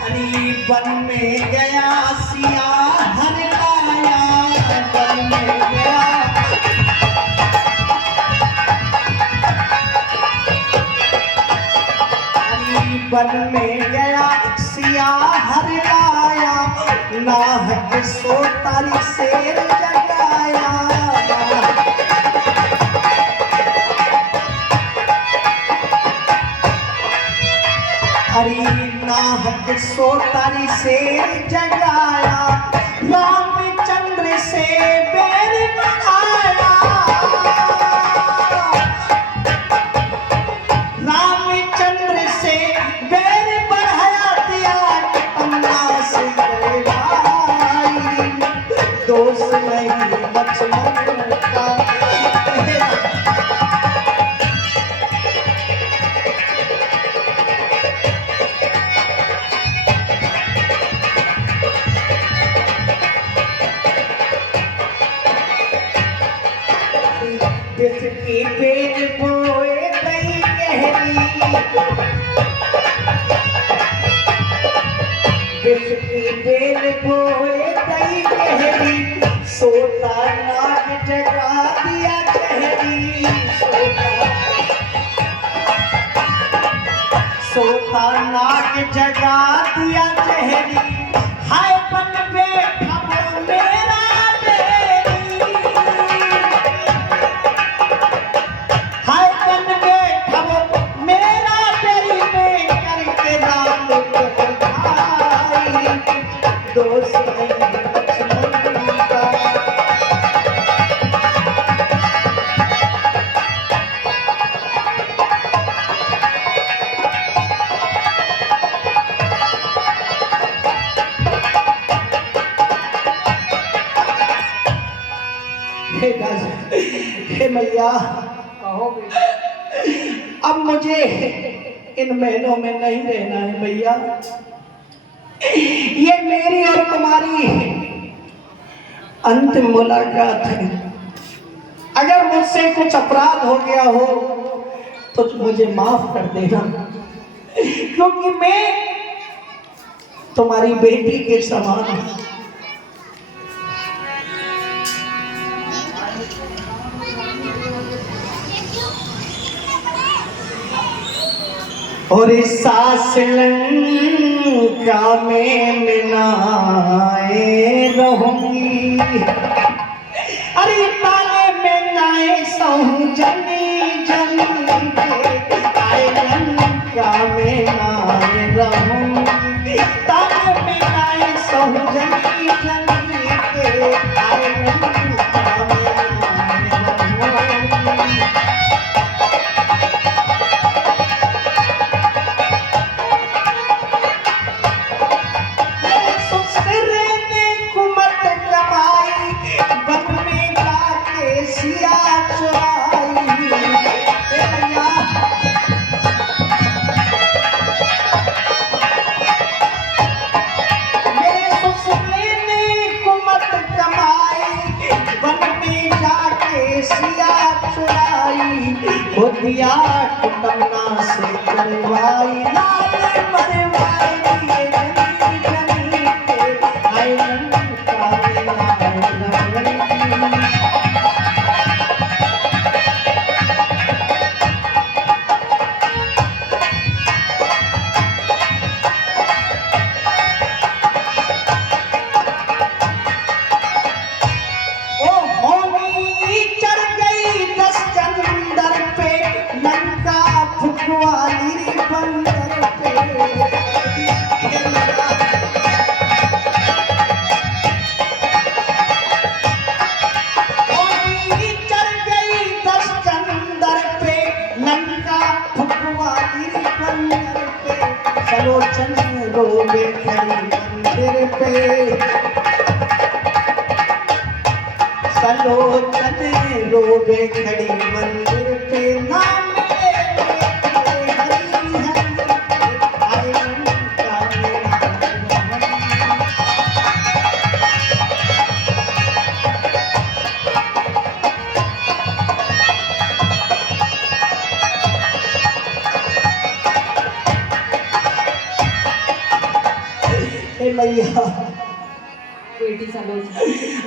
अरे वन में गया सिया हर लाया। वन में गया वन में गया सिया हर लाया। नाहक सो तारी शेर जगाया। हरी नाहक सोतारी से जगाया, रामचंद्र से बैर बनाया। रामचंद्र से बैर बढ़ाया, दिया तमन्ना से भाई, दोष नहीं लक्ष्मण का। जिसकी बेल बोए गई गहरी, जिसकी बेल बोए गई गहरी, सोता नाग जगा दिया गहरी। सोता नाग जगा दिया गहरी, हाय बन बैठा वो मेरा बेरी। हाय बन बैठा वो मेरा बेरी, में करके राम को भाई, दोष नहीं लक्ष्मण का। हे दास, हे मैया, कहो बेटा। अब मुझे इन महलों में नहीं रहना है मैया। ये मेरी और तुम्हारी अंतिम मुलाकात है। अगर मुझसे कुछ अपराध हो गया हो तो मुझे माफ कर देना, क्योंकि मैं तुम्हारी बेटी के समान हूं। और इस सास लंका में मिलाए रहूंगी, अरे ताने में नाए सहूं जनी जनी के, आए लंका में नाए रहूंगी, ताने में नाए सहूं जनी जनी के, आए लंका में नाए रहूंगी। दिया तमन्ना से करवाई, लाल मरवाई ये जनी जनी के, आए लंका में आए लंका। ओ होनी चढ़ गई दस चंदर पे, लंका फुकवाली बंदर पे। होनी चढ़ गई दस चंदर पे, लंका फुकवाली बंदर पे। चलो चंद रोवे खड़ी मंदिर पे, चलो चले रोवे खड़ी मंदिर पे, नाम ले हरी हरी, आए लंका में आए। हे मैया, बेटी सलोच,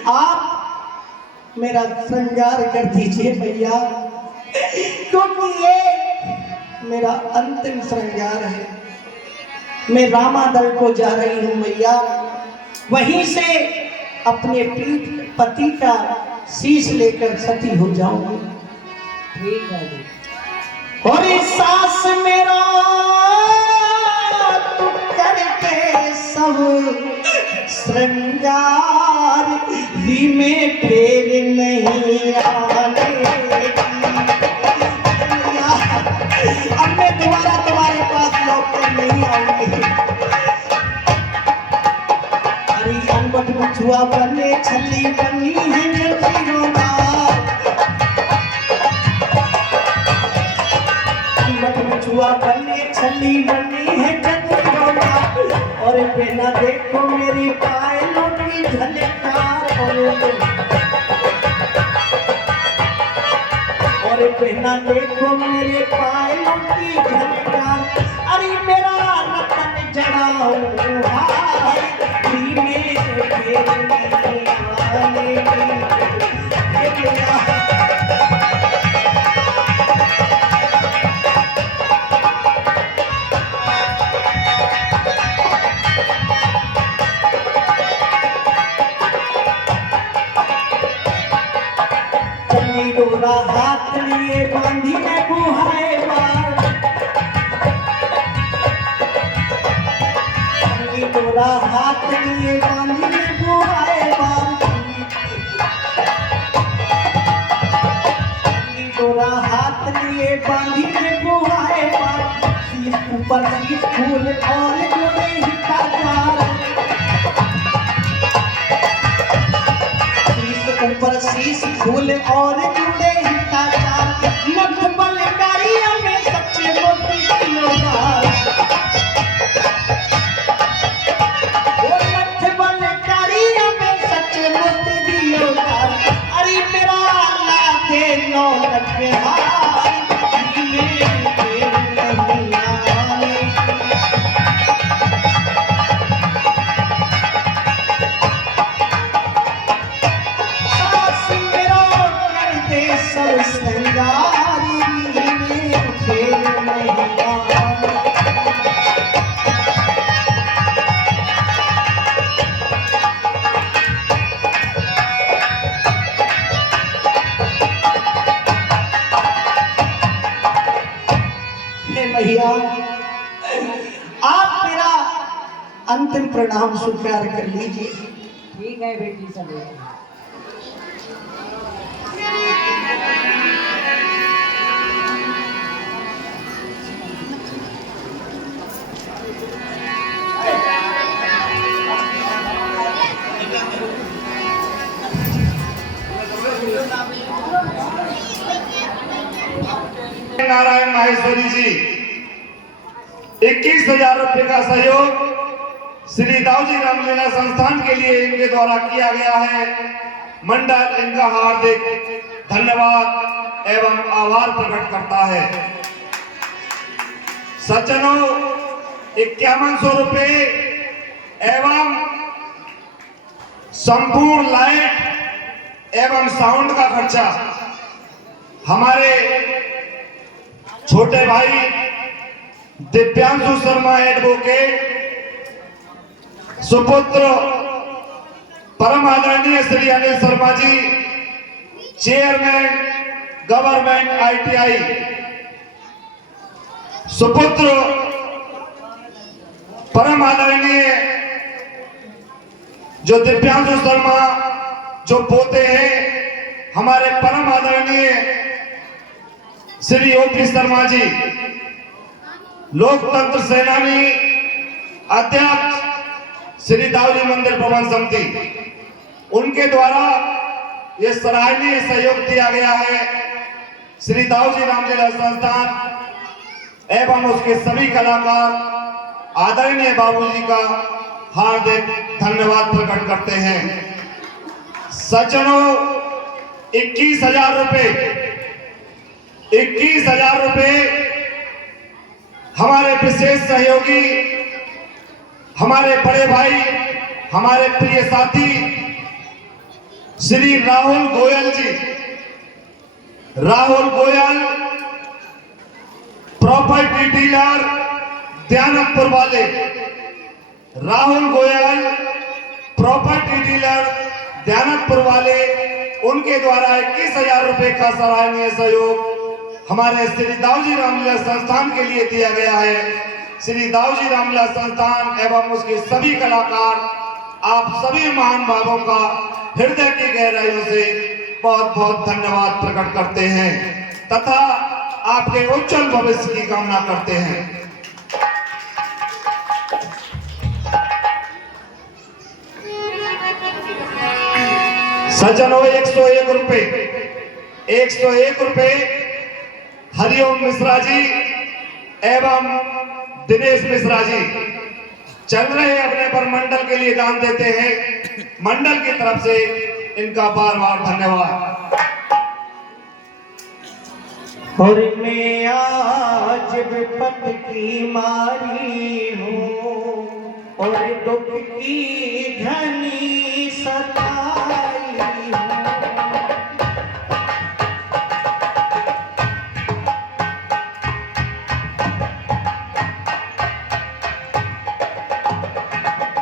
आप मेरा श्रृंगार कर दीजिए मैया, क्योंकि ये मेरा अंतिम श्रृंगार है। मैं रामादल को जा रही हूँ मैया, वहीं से अपने पीठ पति का शीश लेकर सती हो जाऊंगी। ठीक है बेटी। और इस सास मेरा श्रृंगार दी में फेर नहीं आने अब मैं दोबारा तुम्हारे पास लौट कर नहीं आऊंगी। अरे अनबट बछुआ बने छली बनी है जंजीरों मार, अनबट बछुआ बने छली बनी है जंजीरों मार। और पहना देखो मेरी पायलों की झलकार, और पहना देखो मेरे पायलों की झलकार। अरे मेरा रतन जड़ाओ हाय में फेर नहीं आने चली डोरा हाथ लिए बांधी में बुहाए बार, चली डोरा हाथ लिए बांधी में बुहाए बार, चली डोरा हाथ लिए बांधी में बुहाए बार। शीश ऊपर शीश फूल और जोड़े ही काजार, ऊपर शीश फूल और जुड़े हिताचार। नथ बलकारियों में सच्चे मोती किलोदार, वो नथ बलकारियों में सच्चे मोती दियोदार। अरे मेरा लागे नौलख हार में फेर नहीं आने। सब श्रृंगारी में फेर नहीं आने। हे भैया, आप मेरा अंतिम प्रणाम स्वीकार कर लीजिए। ठीक है बेटी सब। नारायण माहेश्वरी जी 21,000 रुपए का सहयोग श्री दाऊजी रामलीला संस्थान के लिए इनके द्वारा किया गया है। मंडल इनका हार्दिक धन्यवाद एवं आभार प्रकट करता है। सज्जनों, 5100 रुपए एवं संपूर्ण लाइट एवं साउंड का खर्चा हमारे छोटे भाई दिव्यांशु शर्मा एडवोकेट सुपुत्र परम आदरणीय Shri Anil Sharma ji, chairman government ITI, सुपुत्र परम आदरणीय जो दिव्यांशु शर्मा जो पोते हैं हमारे परम आदरणीय श्री OP शर्मा जी, लोकतंत्र सेनानी, अध्यक्ष श्री दाऊजी मंदिर भवन समिति, उनके द्वारा ये सराहनीय सहयोग दिया गया है। श्री दाऊजी रामलीला संस्थान एवं उसके सभी कलाकार आदरणीय बाबूजी का हार्दिक धन्यवाद प्रकट करते हैं। सज्जनों, 21,000 रुपए 21,000 रुपए हमारे विशेष सहयोगी, हमारे बड़े भाई, हमारे प्रिय साथी श्री राहुल गोयल जी, राहुल गोयल प्रॉपर्टी डीलर दयानंदपुर वाले, राहुल गोयल प्रॉपर्टी डीलर दयानंदपुर वाले, उनके द्वारा 21,000 रुपए का सराहनीय सहयोग हमारे श्री दाऊजी रामलीला संस्थान के लिए दिया गया है। श्री दाऊजी रामलीला संस्थान एवं उसके सभी कलाकार आप सभी महान भावों का हृदय की गहराइयों से बहुत बहुत धन्यवाद प्रकट करते हैं तथा आपके उज्जवल भविष्य की कामना करते हैं। सज्जनों 101 रुपए 101 रुपए हरिओम मिश्रा जी एवं दिनेश मिश्रा जी चल रहे अपने पर मंडल के लिए दान देते हैं। मंडल की तरफ से इनका बार बार धन्यवाद। और मैं आज विपत की मारी हूँ और दुख की घनी सताई हूँ।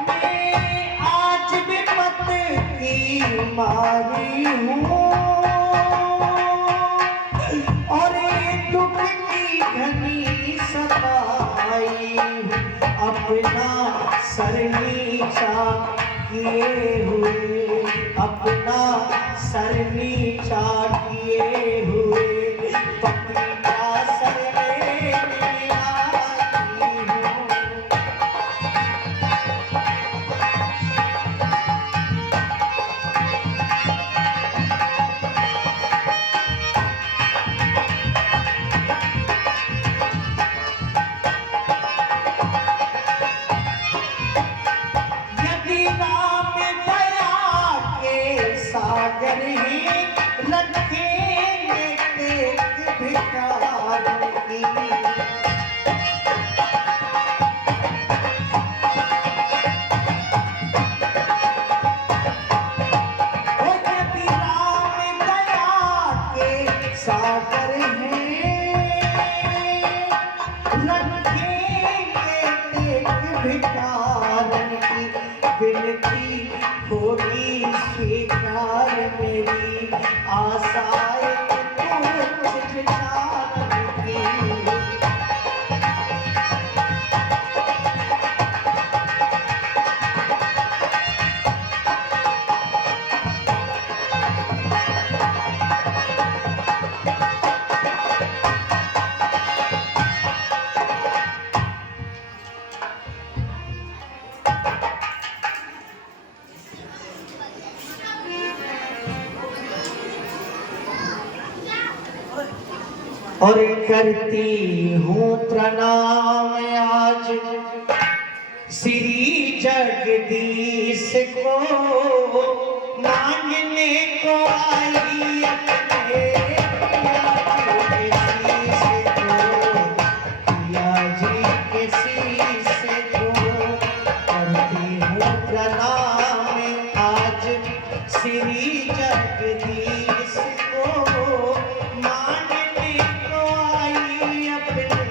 मैं आज विपत की मारी हूँ और दुख की घनी सताई हूँ। अपना सर नीचा किए हुए अपना सर नीचा किए हुए पत्नी का सर लेने आई हूँ। यदि नाम दया के सागर ही रखेंगे टेक भिखार की। ओ यदि नाम दया के सागर हैं रखेंगे टेक भिखारन की। विनती होगी स्वीकार मेरी आशाएं तुझ विचारन की। और करती हूँ प्रणाम आज श्री जगदीश को मांगने को आई अपने पिया जी के शीश को। करती हूँ प्रणाम आज श्री जगदीश को मांगने को आई अपने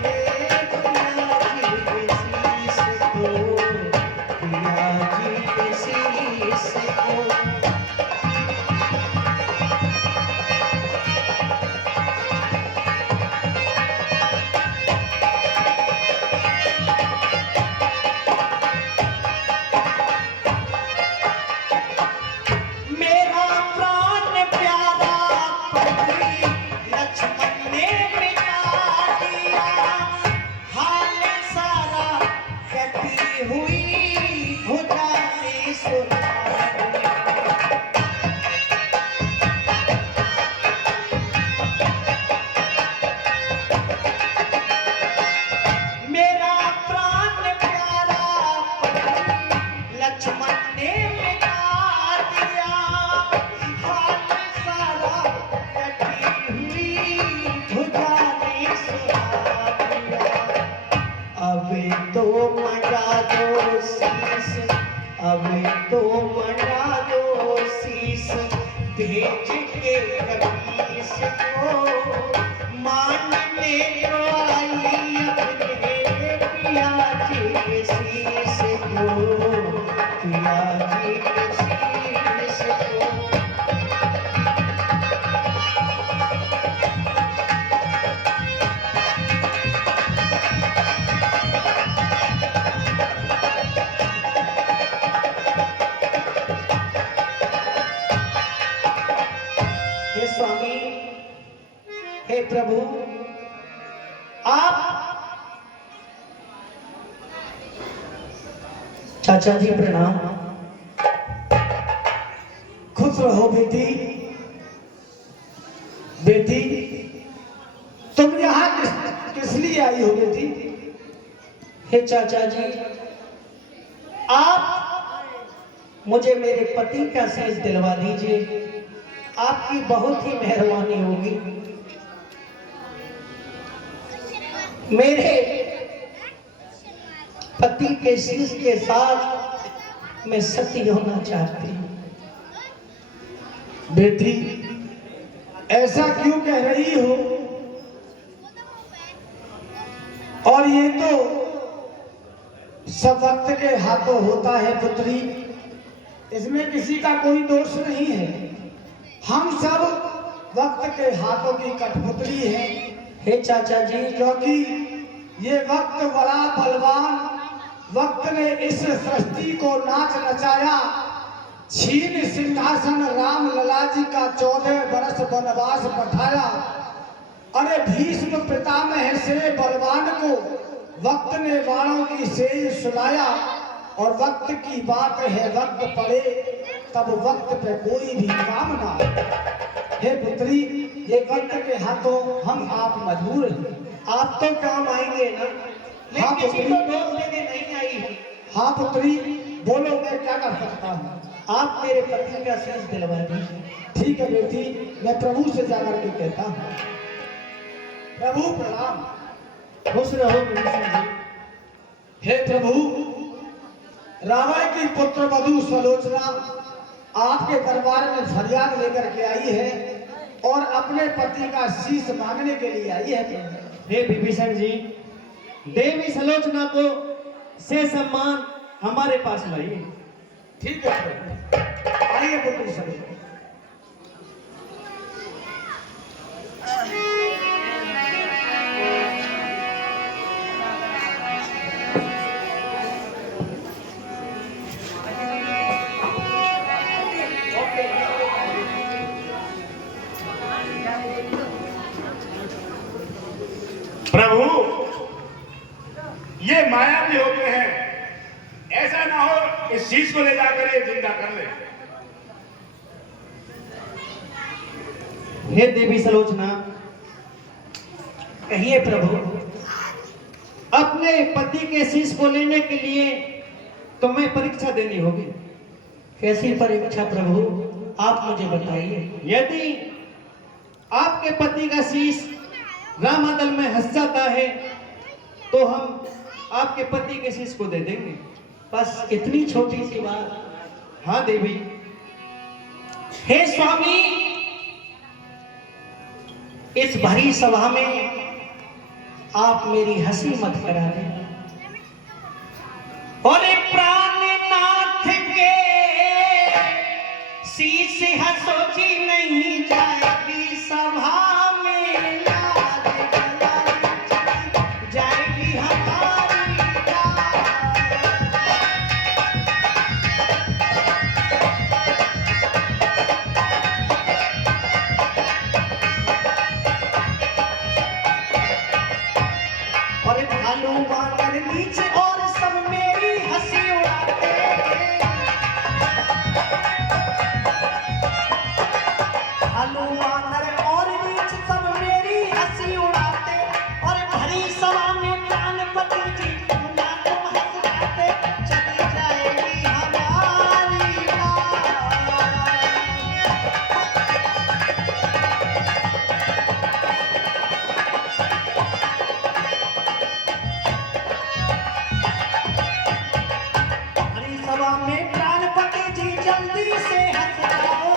पिया जी के शीश को। पिया जी के शीश को। मेरा प्राण प्यारा पति लक्ष्मण ने मिटा दिया। हाल सारा कटी हुई भुजा ने सुना दिया। मेरा प्राण प्यारा पति लक्ष्मण ने मिटा दिया। हाल सारा कटी हुई भुजा ने सुना दिया। अब तो मजा दो शीश अब तो मजा दो शीश भेज के कबीस को मानने को आई अपने पिया जी के शीश को। पिया जी के शीश को। प्रभु आप। चाचा जी प्रणाम। खुश रहो बेटी। बेटी तुम यहाँ किस लिए आई हो बेटी? हे चाचा जी, आप मुझे मेरे पति का सेज दिलवा दीजिए, आपकी बहुत ही मेहरबानी होगी। मेरे पति के शीश के साथ मैं सती होना चाहती हूँ। बेटी ऐसा क्यों कह रही हो? और ये तो सब वक्त के हाथों होता है पुत्री, इसमें किसी का कोई दोष नहीं है। हम सब वक्त के हाथों की कठपुतली हैं। हे चाचा जी, क्योंकि ये वक्त बड़ा बलवान, वक्त ने इस सृष्टि को नाच नचाया। छीन सिंहासन राम लला जी का 14 बरस वनवास पठाया। अरे भीष्म पितामह से बलवान को वक्त ने बाणों की सेज सुनाया। और वक्त की बात है, वक्त पड़े तब वक्त पे कोई भी काम ना आए। हे पुत्री, ये वक्त के हाथों हम आप मजबूर हैं। आप तो काम आएंगे ना, हाँ लेकिन किसी पुत्री। को दोष देने नहीं आई है। हाँ पुत्री, बोलो मैं क्या कर सकता हूँ? आप मेरे पति का शीश दिलवा दीजिए। ठीक है बेटी, मैं प्रभु से जाकर के कहता हूँ। प्रभु प्रणाम। खुश रहो विभीषण जी। हे प्रभु, रावण की पुत्र वधु सलोचना आपके दरबार में फरियाद लेकर के आई है और अपने पति का शीश मांगने के लिए आई है। हे विभीषण जी, देवी सलोचना को से सम्मान हमारे पास लाइए। ठीक है प्रभु, आइए पुत्री सलोचना। प्रभु, ये माया भी होते हैं, ऐसा ना हो इस चीज को ले जाकर ये जिंदा कर ले। हे देवी सलोचना, कहिए प्रभु। अपने पति के शीश को लेने के लिए तुम्हें परीक्षा देनी होगी। कैसी परीक्षा प्रभु, आप मुझे बताइए। यदि आपके पति का शीश रामादल में हंस जाता है तो हम आपके पति के शीश को दे देंगे। बस इतनी छोटी सी बात। हाँ देवी। हे स्वामी, इस भरी सभा में आप मेरी हंसी मत करा दें। और एक प्राणनाथ के शीश हंसोची नहीं जाएगी सभा में, लाज जाएगी हमारी लाज। और भालू वानर नीचे और सब मेरी हंसी उड़ाते। भालू वानर और नीच सब मेरी हंसी उड़ाते। और भरी सभा में प्राणपति जी ना तुम हंस जाते, चली जाएगी हमारी लाज। हरी सभा में प्राणपति जी जल्दी से हंस जाओ।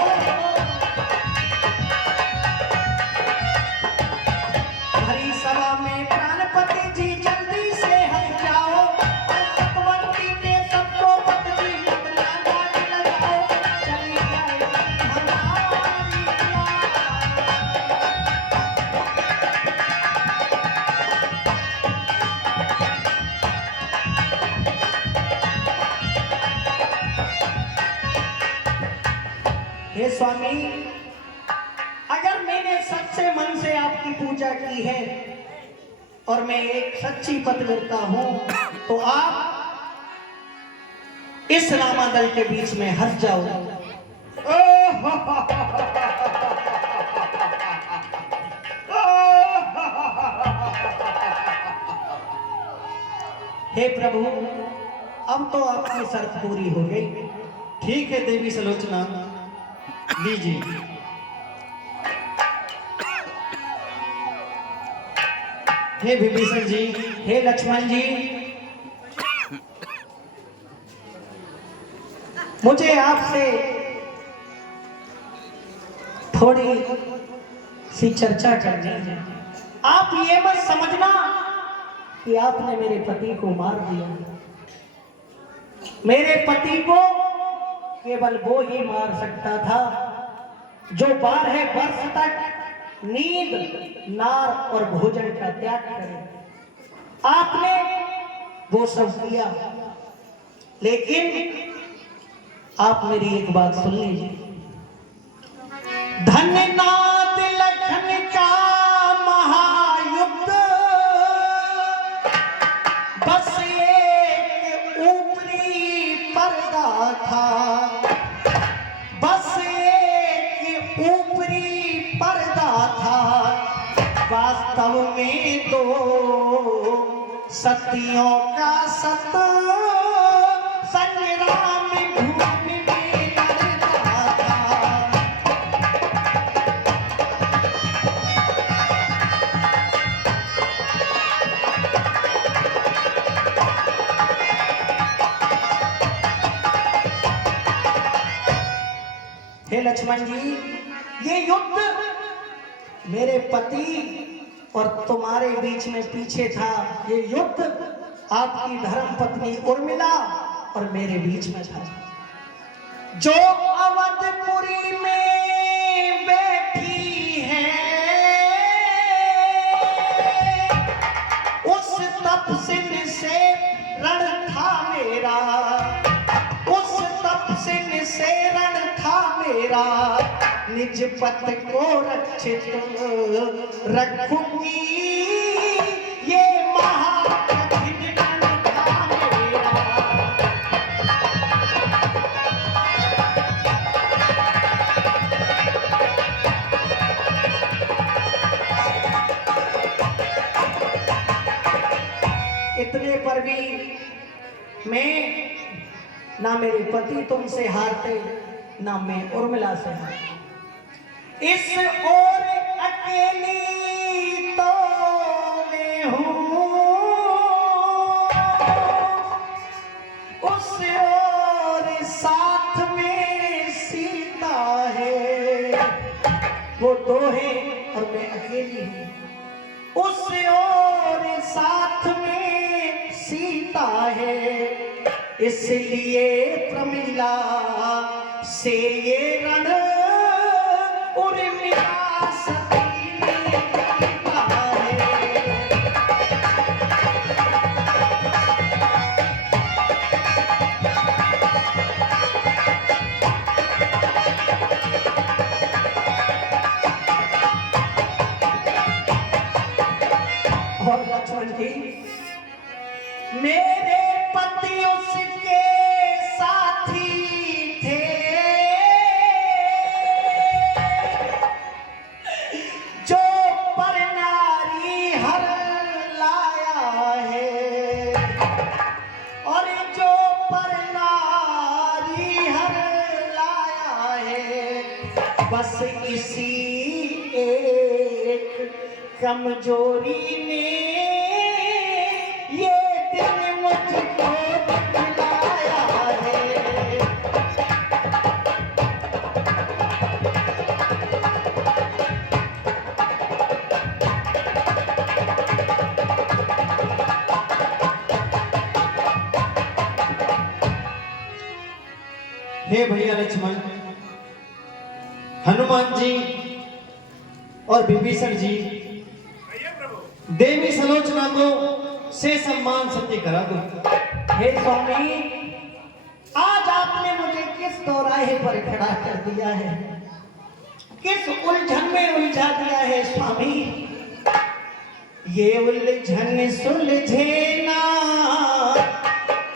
हरी सभा में प्राणपति जी जल्दी से हंस जाओ। और सतवंती के सबको पति अपना घाट लगाओ, चली जाएगी हमारी लाज। हे स्वामी, अगर मैंने सच सच्चे मन से आपकी पूजा की है और मैं एक सच्ची पतिव्रता हूं, तो आप इस रामादल के बीच में हट जाओ। हे प्रभु, अब तो आपकी शर्त पूरी हो गई। ठीक है देवी सलोचना, लीजिए। हे विभीषण जी, हे लक्ष्मण जी, मुझे आपसे थोड़ी सी चर्चा करनी है। आप ये मत समझना कि आपने मेरे पति को मार दिया। मेरे पति को केवल वो ही मार सकता था जो 12 वर्ष तक नींद, नार और भोजन का त्याग करे। आपने वो सब किया, लेकिन आप मेरी एक बात सुन लीजिए। धन्यनाथ लखन का महायुद्ध बस एक ऊपरी पर्दा था, बस एक ऊपरी पर्दा था। वास्तव में तो सतियों का सत संग्राम भूमि में लड़ता था। हे लक्ष्मण जी, ये युद्ध मेरे पति और तुम्हारे बीच में पीछे था। ये युद्ध आपकी धर्म पत्नी उर्मिला और मेरे बीच में था। जो अवधपुरी में बैठी है उस तपसिन से रण था मेरा, उस तपसिन से रण था मेरा। निज पत को रक्षित रखूंगी, ये महाकठिन रण था मेरा। इतने पर भी मैं, ना मेरे पति तुमसे हारते, ना मैं उर्मिला से हारती। इस ओर अकेली तो मैं हूँ, उस ओर साथ में सीता है। वो दो है और मैं अकेली हूँ। उस ओर साथ में सीता है, इसलिए प्रमिला से ये रण उर्मिला सती ने जीता है। और लक्ष्मण जी, मेरे पति उसके साथी थे, जो पर नारी हर लाया है, और जो पर नारी हर लाया है। बस इसी एक कमजोरी ने ये दिन मुझको दिलाया है। हे भैया लक्ष्मण, हनुमान जी और विभीषण जी, देवी सलोचना को से सम्मान सत्य करा दो। हे स्वामी, आज आपने मुझे किस दौराहे पर खड़ा कर दिया है? किस उलझन में उलझा दिया है स्वामी? ये उलझन सुलझे ना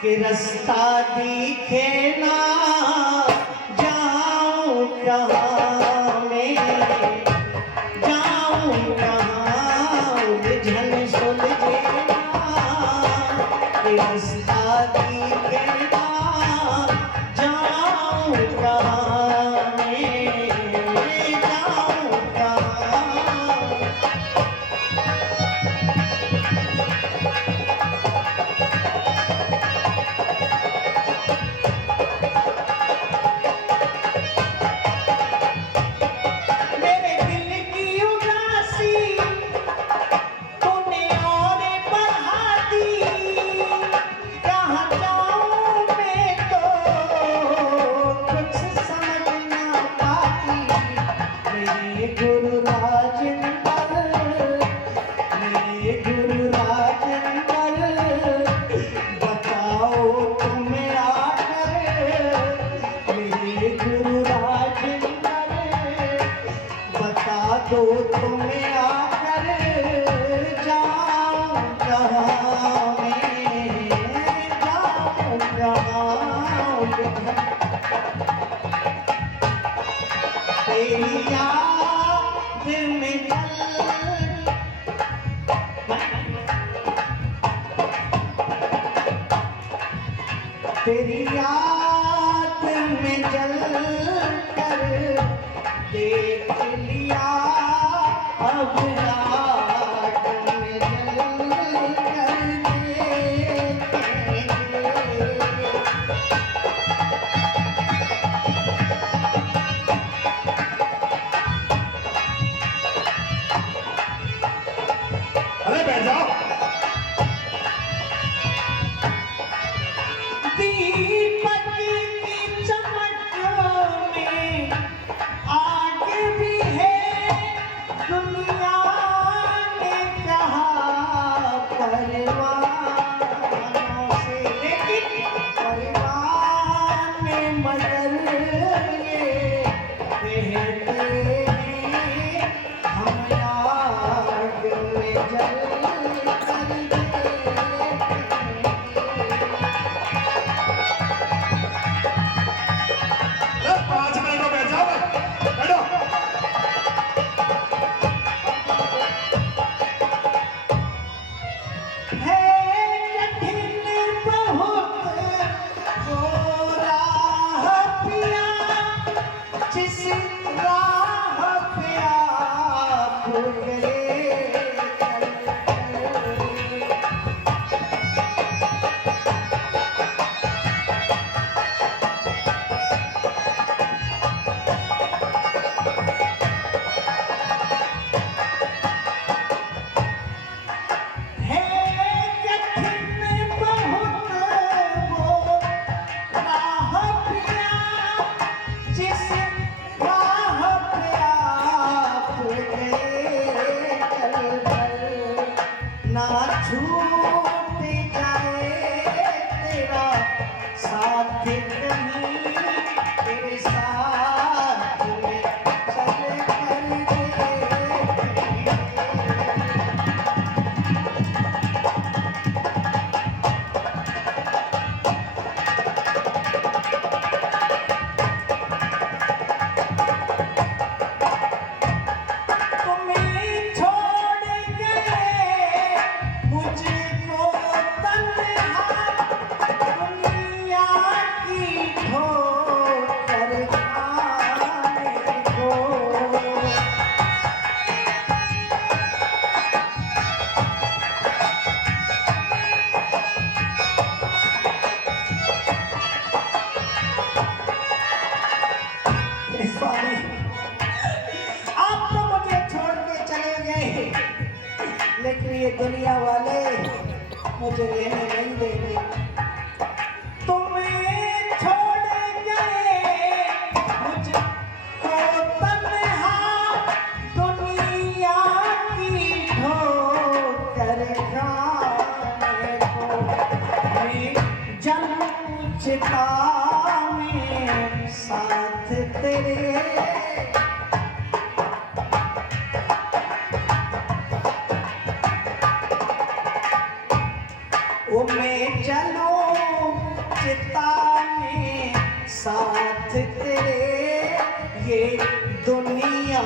कि रास्ता दिखे ना, जाऊं कहाँ मैं, जाऊं कहाँ? उलझन सुलझे ना कि रास्ता दिखे ना, जाऊं कहाँ मैं, जाऊं कहाँ? मेरे दिल की उदासी तूने और बढ़ा दी, कहाँ जाऊं मैं तो कुछ समझ ना पाती। मेरे गुरु राजेंद्र, मेरे गुरु राजेंद्र, बताओ तुम्हें आकर, मेरे गुरु राजेंद्र, बता दो तुम्हें आकर, जाऊं कहाँ मैं, जाऊं कहाँ? तेरी याद में तेरी याद में जल कर देख लिया, अब याद में जल कर देखेंगे। अरे बैठ जाओ। दीपक की चमक में आग भी है, दुनिया ने कहा परवानों से, लेकिन परवान में मगर ये कहते हैं हम आग में जल कर देखेंगे। अरे 5 मिनट में बैठ जाओ। बैठो। है कठिन बहुत वो राह पिया, जिस राह पे आप गए चलकर। है कठिन बहुत वो राह पिया, जिस राह पे आप गए चलकर। ना छूट जाए तेरा साथ कहीं, तेरे साथ में चल कर देखेंगे। तुम्हें छोड़ गए मुझको तन्हा, दुनिया की ठोकर खाने को। स्वामी, आप तो मुझे छोड़ के चले गए, लेकिन ये दुनिया वाले मुझे लेने नहीं देंगे। तुम्हें छोड़ गए मुझको तन्हा, दुनिया की ठोकर खाने को। मैं जन्म चिता में साथ तेरे रिश्ता में साथ तेरे ये दुनिया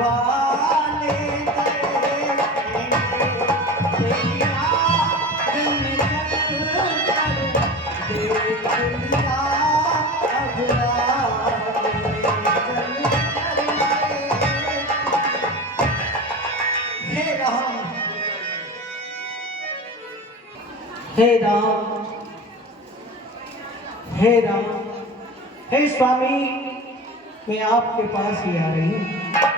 वाले देखेंगे। तेरी याद में जल कर देख लिया अब रात में जल कर। हे राम, हे राम, हे राम, हे स्वामी, मैं आपके पास ही आ रही हूँ।